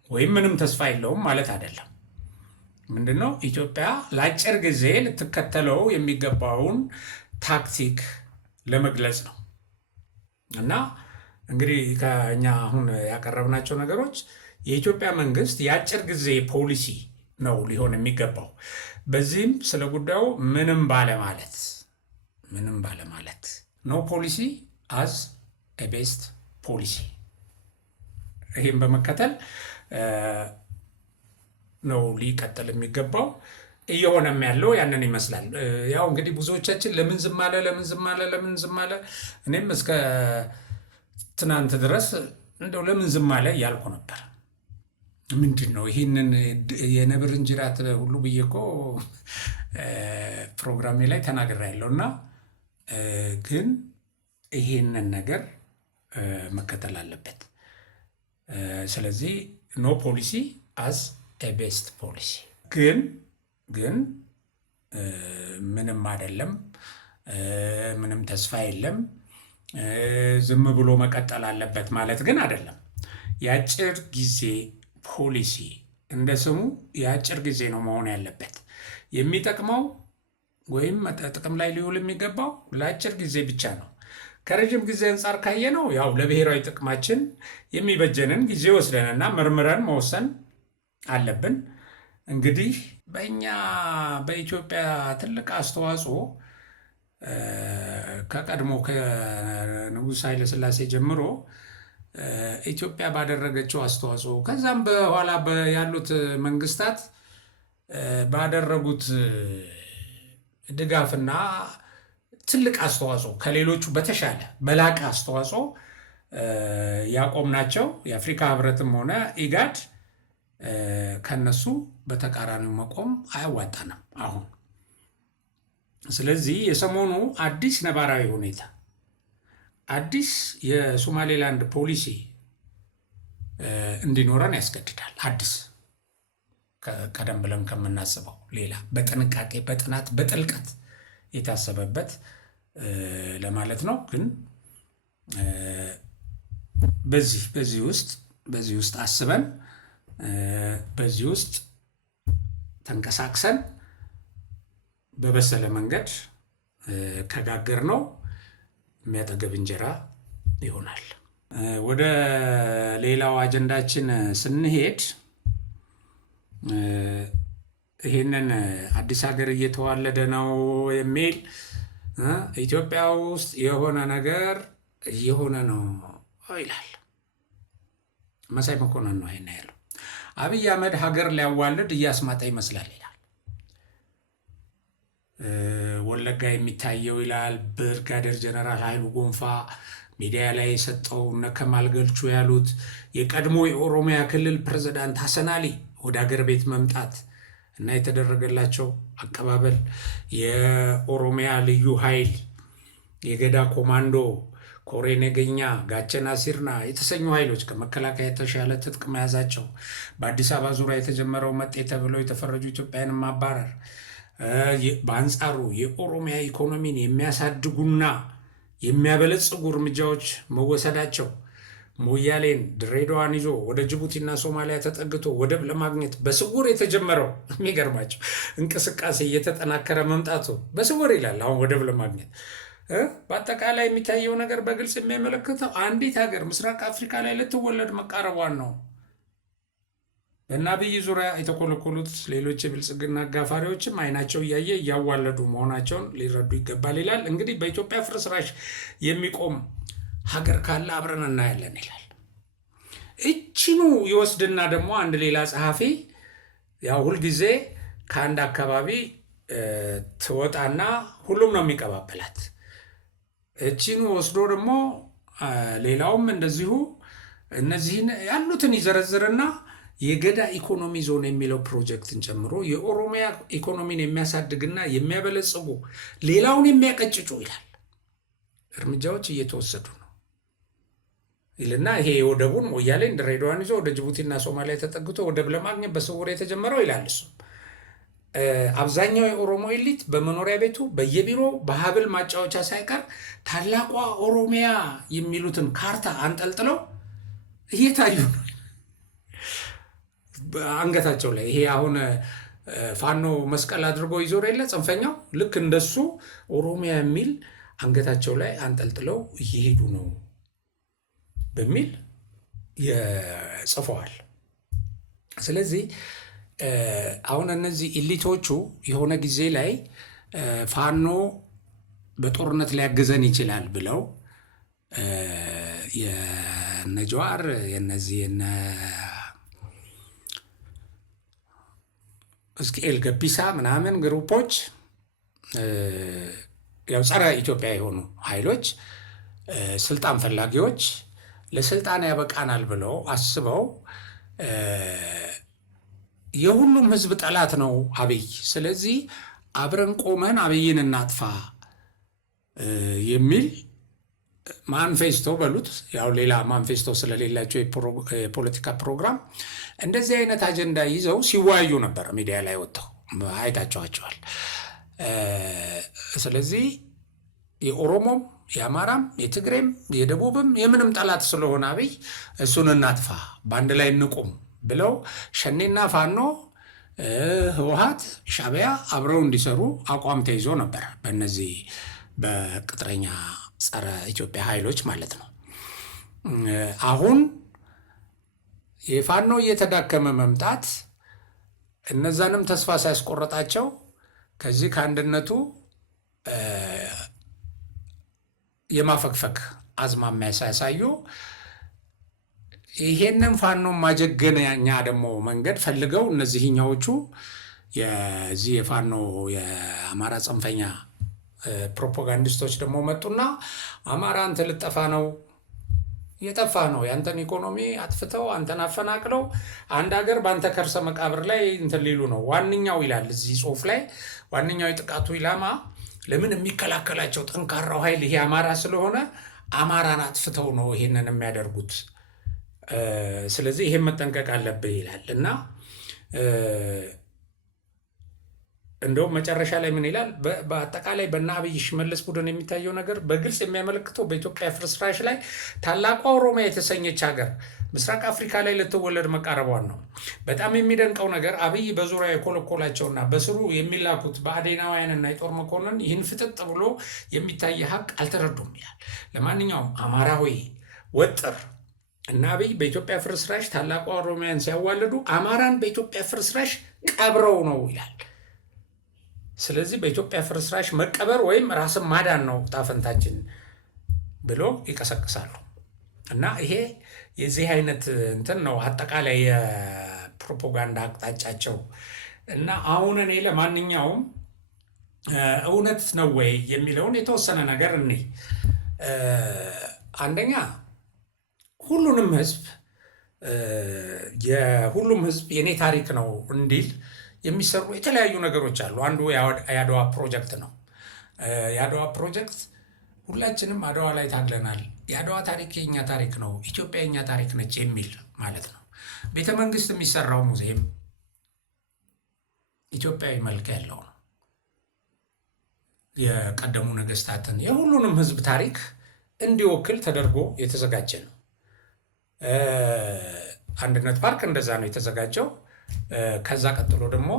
ወይም ምንም ተስፋ የለውም ማለት አይደለም። ምንድነው ኢትዮጵያ ለአጭር ጊዜ ልትከተለው የሚገባውን ታክቲክ ለመግለጽ ነው እና እንግዲህ ከኛ አሁን ያቀረብናቸው ነገሮች የኢትዮጵያ መንግስት የአጭር ጊዜ ፖሊሲ ነው ሊሆን የሚገባው። በዚህም ስለ ጉዳዩ ምንም ባለማለት ኖ ፖሊሲ አዝ ኤ ቤስት ፖሊሲ ይህም በመከተል ነው ሊቀጥል የሚገባው። እየሆነም ያለው ያንን ይመስላል። ያው እንግዲህ ብዙዎቻችን ለምን ዝም አለ እኔም እስከ ትናንት ድረስ እንደው ለምን ዝም አለ እያልኩ ነበር። ምንድን ነው ይህንን የነብር እንጅራት ሁሉ ብዬ እኮ ፕሮግራሜ ላይ ተናግሬያለሁ። እና ግን ይህንን ነገር መከተል አለበት። ስለዚህ ኖ ፖሊሲ አዝ ኤ ቤስት ፖሊሲ ግን ምንም አይደለም፣ ምንም ተስፋ የለም፣ ዝም ብሎ መቀጠል አለበት ማለት ግን አይደለም። የአጭር ጊዜ ፖሊሲ እንደ ስሙ የአጭር ጊዜ ነው መሆን ያለበት። የሚጠቅመው ወይም ጥቅም ላይ ሊውል የሚገባው ለአጭር ጊዜ ብቻ ነው። ከረጅም ጊዜ አንጻር ካየነው ያው ለብሔራዊ ጥቅማችን የሚበጀንን ጊዜ ወስደንና መርምረን መወሰን አለብን። እንግዲህ በእኛ በኢትዮጵያ ትልቅ አስተዋጽኦ ከቀድሞ ከንጉሥ ኃይለሥላሴ ጀምሮ ኢትዮጵያ ባደረገችው አስተዋጽኦ ከዛም በኋላ ያሉት መንግስታት ባደረጉት ድጋፍና ትልቅ አስተዋጽኦ ከሌሎቹ በተሻለ በላቀ አስተዋጽኦ ያቆምናቸው የአፍሪካ ህብረትም ሆነ ኢጋድ ከነሱ በተቃራኒው መቆም አያዋጣንም አሁን። ስለዚህ የሰሞኑ አዲስ ነባራዊ ሁኔታ አዲስ የሶማሌላንድ ፖሊሲ እንዲኖረን ያስገድዳል። አዲስ ቀደም ብለን ከምናስበው ሌላ በጥንቃቄ በጥናት በጥልቀት የታሰበበት ለማለት ነው። ግን በዚህ ውስጥ አስበን በዚህ ውስጥ ተንቀሳቅሰን በበሰለ መንገድ ከጋገር ነው የሚያጠገብ እንጀራ ይሆናል። ወደ ሌላው አጀንዳችን ስንሄድ ይህንን አዲስ ሀገር እየተዋለደ ነው የሚል ኢትዮጵያ ውስጥ የሆነ ነገር እየሆነ ነው ይላል መሳይ መኮንን ነው ይሄን ያለው። አብይ አህመድ ሀገር ሊያዋልድ እያስማጣ ይመስላል ይላል። ወለጋ የሚታየው ይላል ብርጋዴር ጀነራል ኃይሉ ጎንፋ ሚዲያ ላይ የሰጠው እነ ከማል ገልቹ ያሉት የቀድሞ የኦሮሚያ ክልል ፕሬዝዳንት ሐሰን አሊ ወደ ሀገር ቤት መምጣት እና የተደረገላቸው አቀባበል፣ የኦሮሚያ ልዩ ኃይል የገዳ ኮማንዶ፣ ኮሬ ነገኛ፣ ጋቸና ሲርና የተሰኙ ኃይሎች ከመከላከያ የተሻለ ትጥቅ መያዛቸው፣ በአዲስ አበባ ዙሪያ የተጀመረው መጤ ተብለው የተፈረጁ ኢትዮጵያውያንን ማባረር፣ በአንጻሩ የኦሮሚያ ኢኮኖሚን የሚያሳድጉና የሚያበለጽጉ እርምጃዎች መወሰዳቸው፣ ሞያሌን ድሬዳዋን ይዞ ወደ ጅቡቲና ሶማሊያ ተጠግቶ ወደብ ለማግኘት በስውር የተጀመረው የሚገርማቸው እንቅስቃሴ እየተጠናከረ መምጣቱ በስውር ይላል። አሁን ወደብ ለማግኘት በአጠቃላይ የሚታየው ነገር በግልጽ የሚያመለክተው አንዲት ሀገር ምስራቅ አፍሪካ ላይ ልትወለድ መቃረቧን ነው። በእነ አብይ ዙሪያ የተኮለኮሉት ሌሎች የብልጽግና አጋፋሪዎችም አይናቸው እያየ እያዋለዱ መሆናቸውን ሊረዱ ይገባል ይላል። እንግዲህ በኢትዮጵያ ፍርስራሽ የሚቆም ሀገር ካለ አብረን እናያለን ይላል። እችኑ ይወስድና ደግሞ አንድ ሌላ ጸሐፊ ያው ሁልጊዜ ከአንድ አካባቢ ትወጣና ሁሉም ነው የሚቀባበላት። እችኑ ወስዶ ደግሞ ሌላውም እንደዚሁ እነዚህን ያሉትን ይዘረዝርና የገዳ ኢኮኖሚ ዞን የሚለው ፕሮጀክትን ጨምሮ የኦሮሚያ ኢኮኖሚን የሚያሳድግና የሚያበለጽጉ ሌላውን የሚያቀጭጩ ይላል እርምጃዎች እየተወሰዱ ነው ይልና ይሄ የወደቡን ሞያሌን ድሬዳዋን ይዞ ወደ ጅቡቲና ሶማሊያ ተጠግቶ ወደብ ለማግኘት በስውር የተጀመረው ይላል። እሱም አብዛኛው የኦሮሞ ኤሊት በመኖሪያ ቤቱ በየቢሮ በሀብል ማጫወቻ ሳይቀር ታላቋ ኦሮሚያ የሚሉትን ካርታ አንጠልጥለው እየታዩ ነው አንገታቸው ላይ። ይሄ አሁን ፋኖ መስቀል አድርጎ ይዞር የለ ጽንፈኛው፣ ልክ እንደሱ ኦሮሚያ የሚል አንገታቸው ላይ አንጠልጥለው እየሄዱ ነው በሚል ጽፈዋል። ስለዚህ አሁን እነዚህ ኢሊቶቹ የሆነ ጊዜ ላይ ፋኖ በጦርነት ሊያግዘን ይችላል ብለው የነ ጀዋር የነዚህ የነ እስኪኤል ገቢሳ ምናምን ግሩፖች ያው ጸረ ኢትዮጵያ የሆኑ ኃይሎች ስልጣን ፈላጊዎች ለስልጣን ያበቃናል ብለው አስበው የሁሉም ህዝብ ጠላት ነው አብይ፣ ስለዚህ አብረን ቆመን አብይን እናጥፋ የሚል ማንፌስቶ በሉት፣ ያው ሌላ ማንፌስቶ ስለሌላቸው የፖለቲካ ፕሮግራም እንደዚህ አይነት አጀንዳ ይዘው ሲወያዩ ነበር። ሚዲያ ላይ ወጥተው አይታቸዋቸዋል። ስለዚህ የኦሮሞም የአማራም የትግሬም የደቡብም የምንም ጠላት ስለሆነ አብይ እሱን እናጥፋ በአንድ ላይ እንቁም ብለው ሸኔና ፋኖ ህወሓት ሻዕቢያ አብረው እንዲሰሩ አቋም ተይዞ ነበር። በእነዚህ በቅጥረኛ ጸረ ኢትዮጵያ ኃይሎች ማለት ነው። አሁን የፋኖ እየተዳከመ መምጣት እነዛንም ተስፋ ሳያስቆረጣቸው ከዚህ ከአንድነቱ የማፈግፈግ አዝማሚያ ሳያሳዩ ይሄንን ፋኖ ማጀገኛ ደግሞ መንገድ ፈልገው እነዚህኛዎቹ የዚህ የፋኖ የአማራ ጽንፈኛ ፕሮፓጋንዲስቶች ደግሞ መጡና አማራ አንተ ልጠፋ ነው፣ የጠፋ ነው፣ ያንተን ኢኮኖሚ አጥፍተው አንተን አፈናቅለው አንድ ሀገር በአንተ ከርሰ መቃብር ላይ እንትን ሊሉ ነው። ዋነኛው ይላል እዚህ ጽሁፍ ላይ ዋነኛው የጥቃቱ ኢላማ ለምን የሚከላከላቸው ጠንካራው ኃይል ይሄ አማራ ስለሆነ አማራን አጥፍተው ነው ይሄንን የሚያደርጉት። ስለዚህ ይሄን መጠንቀቅ አለብህ ይላል እና እንደውም መጨረሻ ላይ ምን ይላል? በአጠቃላይ በእነ አብይ ሽመልስ ቡድን የሚታየው ነገር በግልጽ የሚያመለክተው በኢትዮጵያ ፍርስራሽ ላይ ታላቋ ኦሮሚያ የተሰኘች ሀገር ምስራቅ አፍሪካ ላይ ልትወለድ መቃረቧን ነው። በጣም የሚደንቀው ነገር አብይ በዙሪያ የኮለኮላቸውና በስሩ የሚላኩት ብአዴናውያንና የጦር መኮንን ይህን ፍጥጥ ብሎ የሚታይ ሀቅ አልተረዱም ይላል። ለማንኛውም አማራ ሆይ ወጥር እና አብይ በኢትዮጵያ ፍርስራሽ ታላቋ ኦሮሚያን ሲያዋልዱ አማራን በኢትዮጵያ ፍርስራሽ ቀብረው ነው ይላል። ስለዚህ በኢትዮጵያ ፍርስራሽ መቀበር ወይም ራስን ማዳን ነው ጣፈንታችን ብሎ ይቀሰቅሳሉ። እና ይሄ የዚህ አይነት እንትን ነው አጠቃላይ የፕሮፓጋንዳ አቅጣጫቸው። እና አሁን እኔ ለማንኛውም እውነት ነው ወይ የሚለውን የተወሰነ ነገር እኔ አንደኛ ሁሉንም ህዝብ የሁሉም ህዝብ የኔ ታሪክ ነው እንዲል የሚሰሩ የተለያዩ ነገሮች አሉ። አንዱ የአድዋ ፕሮጀክት ነው። የአድዋ ፕሮጀክት ሁላችንም አድዋ ላይ ታግለናል፣ የአድዋ ታሪክ የኛ ታሪክ ነው፣ ኢትዮጵያ የኛ ታሪክ ነች የሚል ማለት ነው። ቤተ መንግስት የሚሰራው ሙዚየም ኢትዮጵያዊ መልክ ያለው ነው። የቀደሙ ነገስታትን የሁሉንም ህዝብ ታሪክ እንዲወክል ተደርጎ የተዘጋጀ ነው። አንድነት ፓርክ እንደዛ ነው የተዘጋጀው። ከዛ ቀጥሎ ደግሞ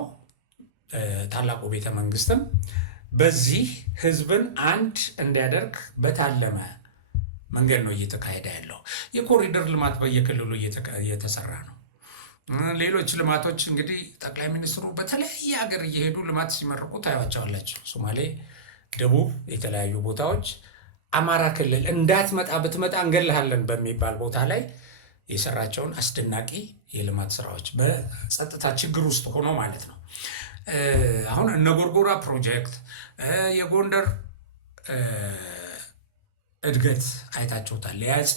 ታላቁ ቤተ መንግስትም በዚህ ህዝብን አንድ እንዲያደርግ በታለመ መንገድ ነው እየተካሄደ ያለው። የኮሪደር ልማት በየክልሉ እየተሰራ ነው። ሌሎች ልማቶች እንግዲህ ጠቅላይ ሚኒስትሩ በተለያየ ሀገር እየሄዱ ልማት ሲመርቁ ታያቸዋላቸው። ሶማሌ፣ ደቡብ፣ የተለያዩ ቦታዎች፣ አማራ ክልል እንዳትመጣ ብትመጣ እንገልሃለን በሚባል ቦታ ላይ የሰራቸውን አስደናቂ የልማት ስራዎች በጸጥታ ችግር ውስጥ ሆኖ ማለት ነው። አሁን እነ ጎርጎራ ፕሮጀክት፣ የጎንደር እድገት አይታችሁታል። የአፄ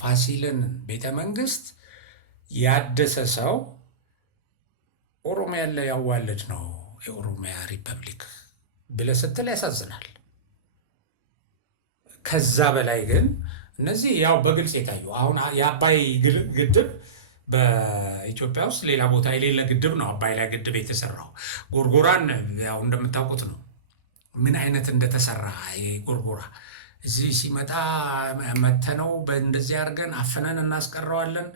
ፋሲልን ቤተ መንግስት ያደሰ ሰው ኦሮሚያ ላይ ያዋልድ ነው የኦሮሚያ ሪፐብሊክ ብለህ ስትል ያሳዝናል። ከዛ በላይ ግን እነዚህ ያው በግልጽ የታዩ አሁን የአባይ ግድብ በኢትዮጵያ ውስጥ ሌላ ቦታ የሌለ ግድብ ነው። አባይ ላይ ግድብ የተሰራው ጎርጎራን ያው እንደምታውቁት ነው ምን አይነት እንደተሰራ። ጎርጎራ እዚህ ሲመጣ መተነው በእንደዚህ አድርገን አፍነን እናስቀረዋለን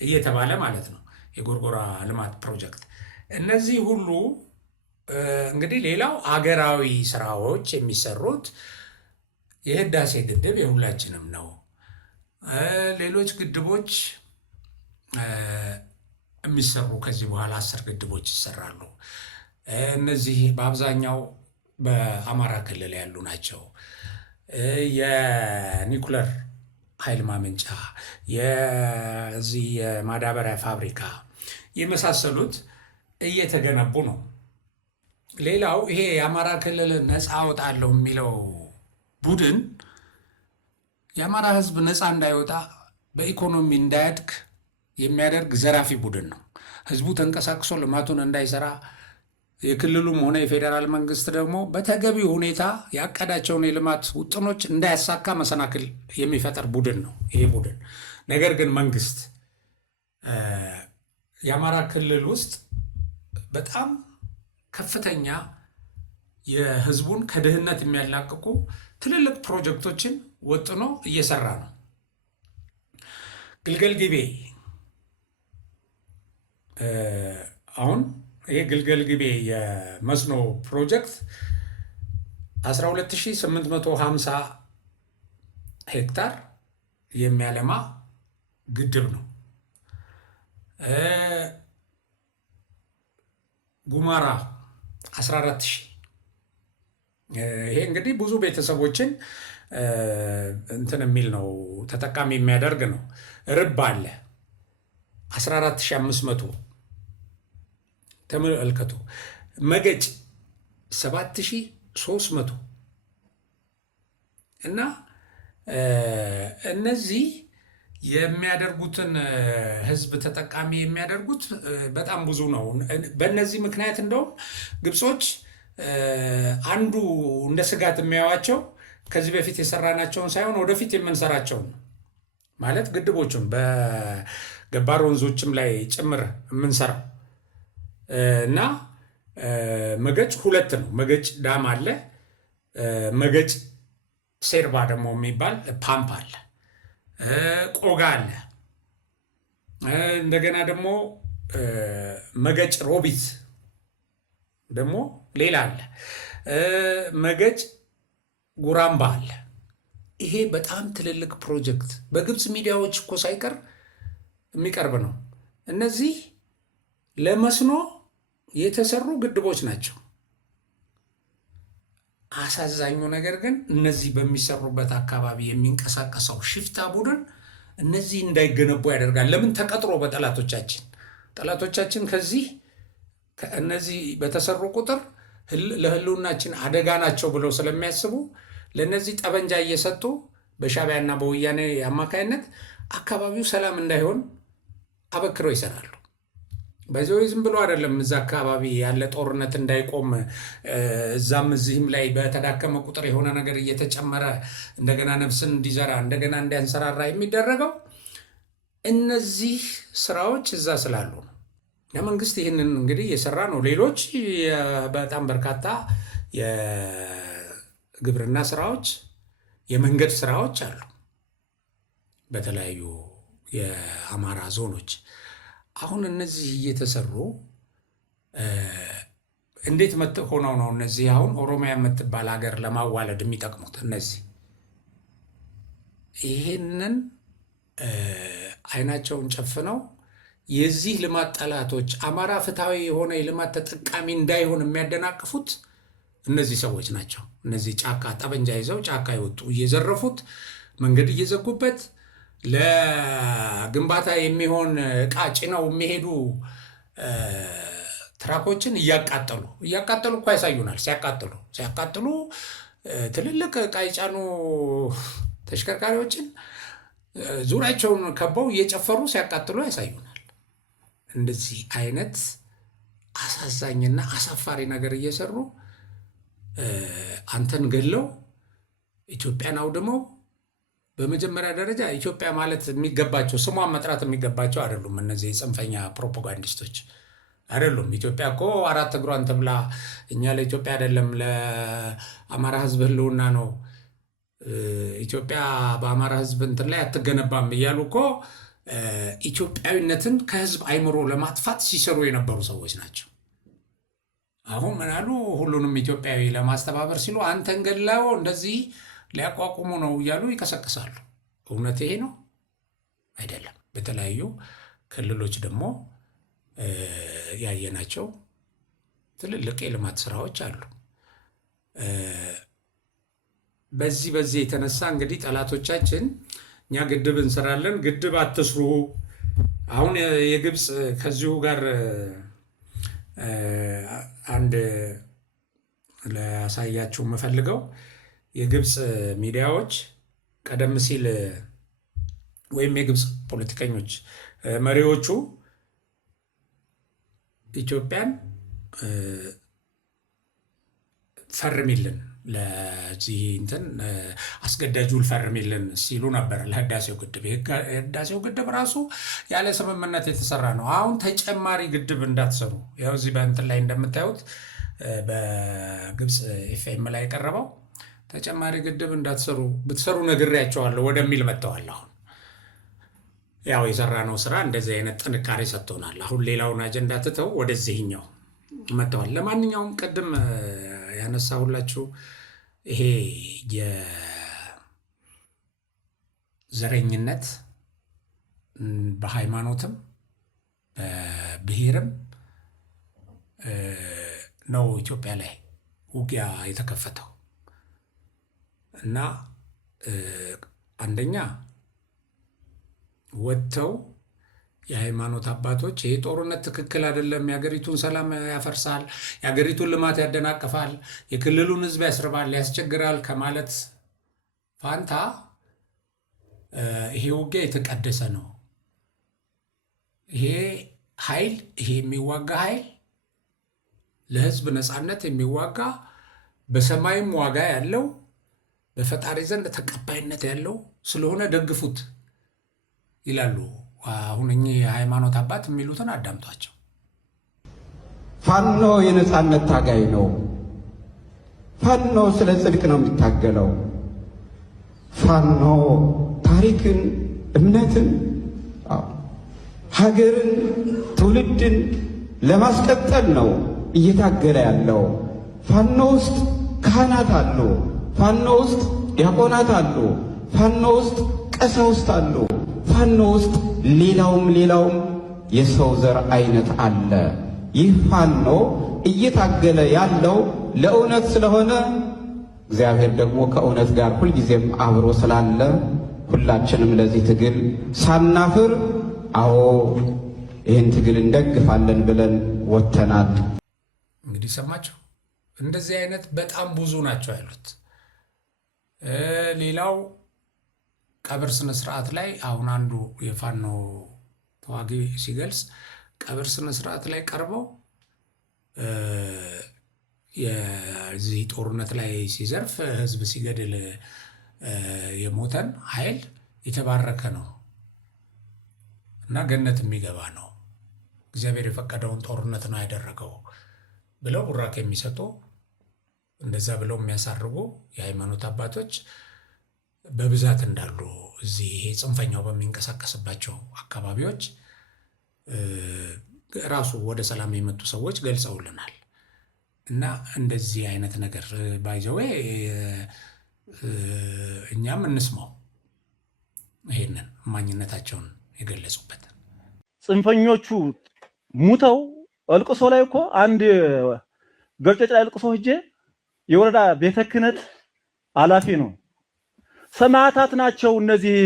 እየተባለ ማለት ነው የጎርጎራ ልማት ፕሮጀክት። እነዚህ ሁሉ እንግዲህ ሌላው አገራዊ ስራዎች የሚሰሩት የህዳሴ ግድብ የሁላችንም ነው። ሌሎች ግድቦች የሚሰሩ ከዚህ በኋላ 10 ግድቦች ይሰራሉ። እነዚህ በአብዛኛው በአማራ ክልል ያሉ ናቸው። የኒኩለር ኃይል ማመንጫ፣ የዚህ የማዳበሪያ ፋብሪካ የመሳሰሉት እየተገነቡ ነው። ሌላው ይሄ የአማራ ክልል ነፃ አወጣለሁ የሚለው ቡድን የአማራ ህዝብ ነፃ እንዳይወጣ በኢኮኖሚ እንዳያድግ የሚያደርግ ዘራፊ ቡድን ነው። ህዝቡ ተንቀሳቅሶ ልማቱን እንዳይሰራ የክልሉም ሆነ የፌዴራል መንግስት ደግሞ በተገቢ ሁኔታ ያቀዳቸውን የልማት ውጥኖች እንዳያሳካ መሰናክል የሚፈጠር ቡድን ነው ይሄ ቡድን። ነገር ግን መንግስት የአማራ ክልል ውስጥ በጣም ከፍተኛ የህዝቡን ከድህነት የሚያላቅቁ ትልልቅ ፕሮጀክቶችን ወጥኖ እየሰራ ነው። ግልገል ጊቤ አሁን ይሄ ግልገል ጊቤ የመስኖ ፕሮጀክት 12850 ሄክታር የሚያለማ ግድብ ነው። ጉማራ 14000። ይሄ እንግዲህ ብዙ ቤተሰቦችን እንትን የሚል ነው ተጠቃሚ የሚያደርግ ነው። ርብ አለ 14500 ተመልከቱ። መገጭ 7300 እና እነዚህ የሚያደርጉትን ህዝብ ተጠቃሚ የሚያደርጉት በጣም ብዙ ነው። በእነዚህ ምክንያት እንደውም ግብጾች አንዱ እንደ ስጋት የሚያዩዋቸው ከዚህ በፊት የሰራናቸውን ሳይሆን ወደፊት የምንሰራቸውን ማለት ግድቦቹን በገባር ወንዞችም ላይ ጭምር የምንሰራው እና መገጭ 2 ነው። መገጭ ዳም አለ። መገጭ ሴርባ ደግሞ የሚባል ፓምፕ አለ። ቆጋ አለ። እንደገና ደግሞ መገጭ ሮቢት ደግሞ ሌላ አለ። መገጭ ጉራምባ አለ። ይሄ በጣም ትልልቅ ፕሮጀክት በግብፅ ሚዲያዎች እኮ ሳይቀር የሚቀርብ ነው። እነዚህ ለመስኖ የተሰሩ ግድቦች ናቸው። አሳዛኙ ነገር ግን እነዚህ በሚሰሩበት አካባቢ የሚንቀሳቀሰው ሽፍታ ቡድን እነዚህ እንዳይገነቡ ያደርጋል። ለምን? ተቀጥሮ ጠላቶቻችን ከዚህ እነዚህ በተሰሩ ቁጥር ለህልውናችን አደጋ ናቸው ብለው ስለሚያስቡ ለነዚህ ጠበንጃ እየሰጡ በሻዕቢያና በወያኔ አማካይነት አካባቢው ሰላም እንዳይሆን አበክረው ይሰራሉ። በዚያው ዝም ብሎ አይደለም። እዛ አካባቢ ያለ ጦርነት እንዳይቆም እዛም እዚህም ላይ በተዳከመ ቁጥር የሆነ ነገር እየተጨመረ እንደገና ነፍስን እንዲዘራ እንደገና እንዲያንሰራራ የሚደረገው እነዚህ ስራዎች እዛ ስላሉ ነው። መንግስት ይህንን እንግዲህ እየሰራ ነው። ሌሎች በጣም በርካታ የግብርና ስራዎች፣ የመንገድ ስራዎች አሉ በተለያዩ የአማራ ዞኖች። አሁን እነዚህ እየተሰሩ እንዴት ሆነው ነው እነዚህ አሁን ኦሮሚያ የምትባል ሀገር ለማዋለድ የሚጠቅሙት? እነዚህ ይህንን አይናቸውን ጨፍነው የዚህ ልማት ጠላቶች አማራ ፍትሐዊ የሆነ የልማት ተጠቃሚ እንዳይሆን የሚያደናቅፉት እነዚህ ሰዎች ናቸው። እነዚህ ጫካ ጠበንጃ ይዘው ጫካ ይወጡ እየዘረፉት መንገድ እየዘጉበት ለግንባታ የሚሆን እቃ ጭነው የሚሄዱ ትራኮችን እያቃጠሉ እኮ ያሳዩናል። ሲያቃጥሉ ትልልቅ እቃ የጫኑ ተሽከርካሪዎችን ዙሪያቸውን ከበው እየጨፈሩ ሲያቃጥሉ ያሳዩናል። እንደዚህ አይነት አሳዛኝና አሳፋሪ ነገር እየሰሩ አንተን ገለው ኢትዮጵያን አውድመው በመጀመሪያ ደረጃ ኢትዮጵያ ማለት የሚገባቸው ስሟን መጥራት የሚገባቸው አይደሉም። እነዚህ የጽንፈኛ ፕሮፓጋንዲስቶች አይደሉም። ኢትዮጵያ እኮ አራት እግሯን ትብላ፣ እኛ ለኢትዮጵያ አይደለም ለአማራ ሕዝብ ህልውና ነው፣ ኢትዮጵያ በአማራ ሕዝብ እንትን ላይ አትገነባም እያሉ እኮ ኢትዮጵያዊነትን ከህዝብ አይምሮ ለማጥፋት ሲሰሩ የነበሩ ሰዎች ናቸው። አሁን ምናሉ? ሁሉንም ኢትዮጵያዊ ለማስተባበር ሲሉ አንተን ገላው እንደዚህ ሊያቋቁሙ ነው እያሉ ይቀሰቅሳሉ። እውነት ይሄ ነው አይደለም። በተለያዩ ክልሎች ደግሞ ያየናቸው ትልልቅ የልማት ስራዎች አሉ። በዚህ የተነሳ እንግዲህ ጠላቶቻችን እኛ ግድብ እንሰራለን፣ ግድብ አትስሩ። አሁን የግብፅ ከዚሁ ጋር አንድ ላሳያችሁ የምፈልገው የግብፅ ሚዲያዎች ቀደም ሲል ወይም የግብፅ ፖለቲከኞች መሪዎቹ ኢትዮጵያን ፈርሚልን ለዚህ እንትን አስገዳጅ ውል ፈርሚልን ሲሉ ነበር ለህዳሴው ግድብ። የህዳሴው ግድብ ራሱ ያለ ስምምነት የተሰራ ነው። አሁን ተጨማሪ ግድብ እንዳትሰሩ፣ ያው እዚህ በእንትን ላይ እንደምታዩት በግብፅ ኤፍኤም ላይ የቀረበው ተጨማሪ ግድብ እንዳትሰሩ ብትሰሩ ነግሬያቸዋለሁ ወደሚል መጥተዋል። አሁን ያው የሰራነው ስራ እንደዚህ አይነት ጥንካሬ ሰጥቶናል። አሁን ሌላውን አጀንዳ ትተው ወደዚህኛው መጥተዋል። ለማንኛውም ቅድም ያነሳሁላችሁ ይሄ የዘረኝነት በሃይማኖትም በብሔርም ነው ኢትዮጵያ ላይ ውጊያ የተከፈተው እና አንደኛ ወጥተው የሃይማኖት አባቶች ይሄ ጦርነት ትክክል አይደለም፣ የሀገሪቱን ሰላም ያፈርሳል፣ የሀገሪቱን ልማት ያደናቅፋል፣ የክልሉን ሕዝብ ያስርባል፣ ያስቸግራል ከማለት ፋንታ ይሄ ውጊያ የተቀደሰ ነው፣ ይሄ ኃይል ይሄ የሚዋጋ ኃይል ለሕዝብ ነፃነት የሚዋጋ በሰማይም ዋጋ ያለው በፈጣሪ ዘንድ ተቀባይነት ያለው ስለሆነ ደግፉት ይላሉ። አሁን እኚህ የሃይማኖት አባት የሚሉትን አዳምጧቸው። ፋኖ የነጻነት ታጋይ ነው። ፋኖ ስለ ጽድቅ ነው የሚታገለው። ፋኖ ታሪክን፣ እምነትን ሀገርን፣ ትውልድን ለማስቀጠል ነው እየታገለ ያለው። ፋኖ ውስጥ ካህናት አሉ፣ ፋኖ ውስጥ ዲያቆናት አሉ፣ ፋኖ ውስጥ ቀሳውስት አሉ፣ ፋኖ ውስጥ ሌላውም የሰው ዘር አይነት አለ። ይህ ፋኖ እየታገለ ያለው ለእውነት ስለሆነ እግዚአብሔር ደግሞ ከእውነት ጋር ሁልጊዜም አብሮ ስላለ ሁላችንም ለዚህ ትግል ሳናፍር አዎ ይህን ትግል እንደግፋለን ብለን ወጥተናል። እንግዲህ ሰማችሁ፣ እንደዚህ አይነት በጣም ብዙ ናቸው ያሉት። ሌላው ቀብር ስነ ስርዓት ላይ አሁን አንዱ የፋኖ ተዋጊ ሲገልጽ ቀብር ስነ ስርዓት ላይ ቀርበው የዚህ ጦርነት ላይ ሲዘርፍ ህዝብ ሲገድል የሞተን ኃይል የተባረከ ነው እና ገነት የሚገባ ነው፣ እግዚአብሔር የፈቀደውን ጦርነት ነው ያደረገው ብለው ቡራኬ የሚሰጡ እንደዛ ብለው የሚያሳርጉ የሃይማኖት አባቶች በብዛት እንዳሉ እዚህ ይሄ ጽንፈኛው በሚንቀሳቀስባቸው አካባቢዎች ራሱ ወደ ሰላም የመጡ ሰዎች ገልጸውልናል። እና እንደዚህ አይነት ነገር ባይዘዌ እኛም እንስማው ይሄንን ማንነታቸውን የገለጹበት ጽንፈኞቹ ሙተው እልቅሶ ላይ እኮ አንድ ገርጨጭ ላይ እልቅሶ ሄጄ የወረዳ ቤተ ክህነት ኃላፊ ነው ሰማዕታት ናቸው እነዚህ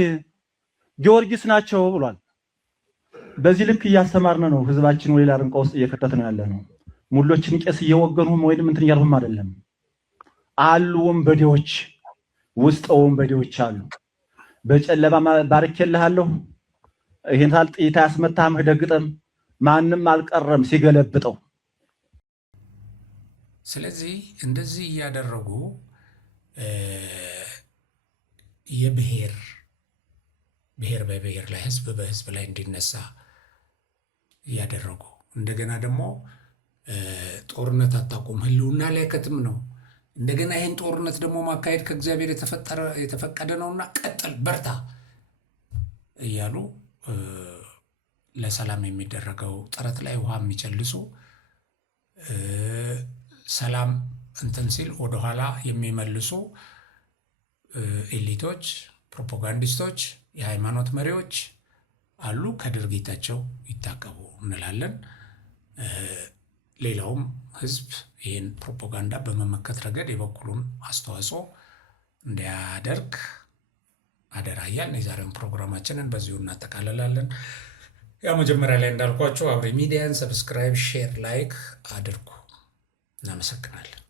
ጊዮርጊስ ናቸው ብሏል። በዚህ ልክ እያስተማርን ነው ህዝባችን ወይላ ርንቆ ውስጥ እየከተት ነው ያለ ነው። ሙሎችን ቄስ እየወገኑም ወይንም እንትን እያልሁም አይደለም አሉ። ወንበዴዎች ውስጥ ወንበዴዎች አሉ። በጨለማ ባርኬልሃለሁ ይሄን ታል ጥይታ ያስመታም ህደግጠም ማንም አልቀረም ሲገለብጠው። ስለዚህ እንደዚህ እያደረጉ የብሔር በብሔር ላይ ህዝብ በህዝብ ላይ እንዲነሳ እያደረጉ እንደገና ደግሞ ጦርነት አታቁም ህልውና ላይ ከትም ነው። እንደገና ይህን ጦርነት ደግሞ ማካሄድ ከእግዚአብሔር የተፈቀደ ነውና ቀጥል በርታ እያሉ ለሰላም የሚደረገው ጥረት ላይ ውሃ የሚቸልሱ ሰላም እንትን ሲል ወደኋላ የሚመልሱ ኤሊቶች፣ ፕሮፓጋንዲስቶች፣ የሃይማኖት መሪዎች አሉ። ከድርጊታቸው ይታቀቡ እንላለን። ሌላውም ህዝብ ይህን ፕሮፓጋንዳ በመመከት ረገድ የበኩሉን አስተዋጽኦ እንዲያደርግ አደራ እያልን የዛሬውን ፕሮግራማችንን በዚሁ እናጠቃልላለን። ያው መጀመሪያ ላይ እንዳልኳቸው አብሪ ሚዲያን ሰብስክራይብ፣ ሼር፣ ላይክ አድርጉ። እናመሰግናለን።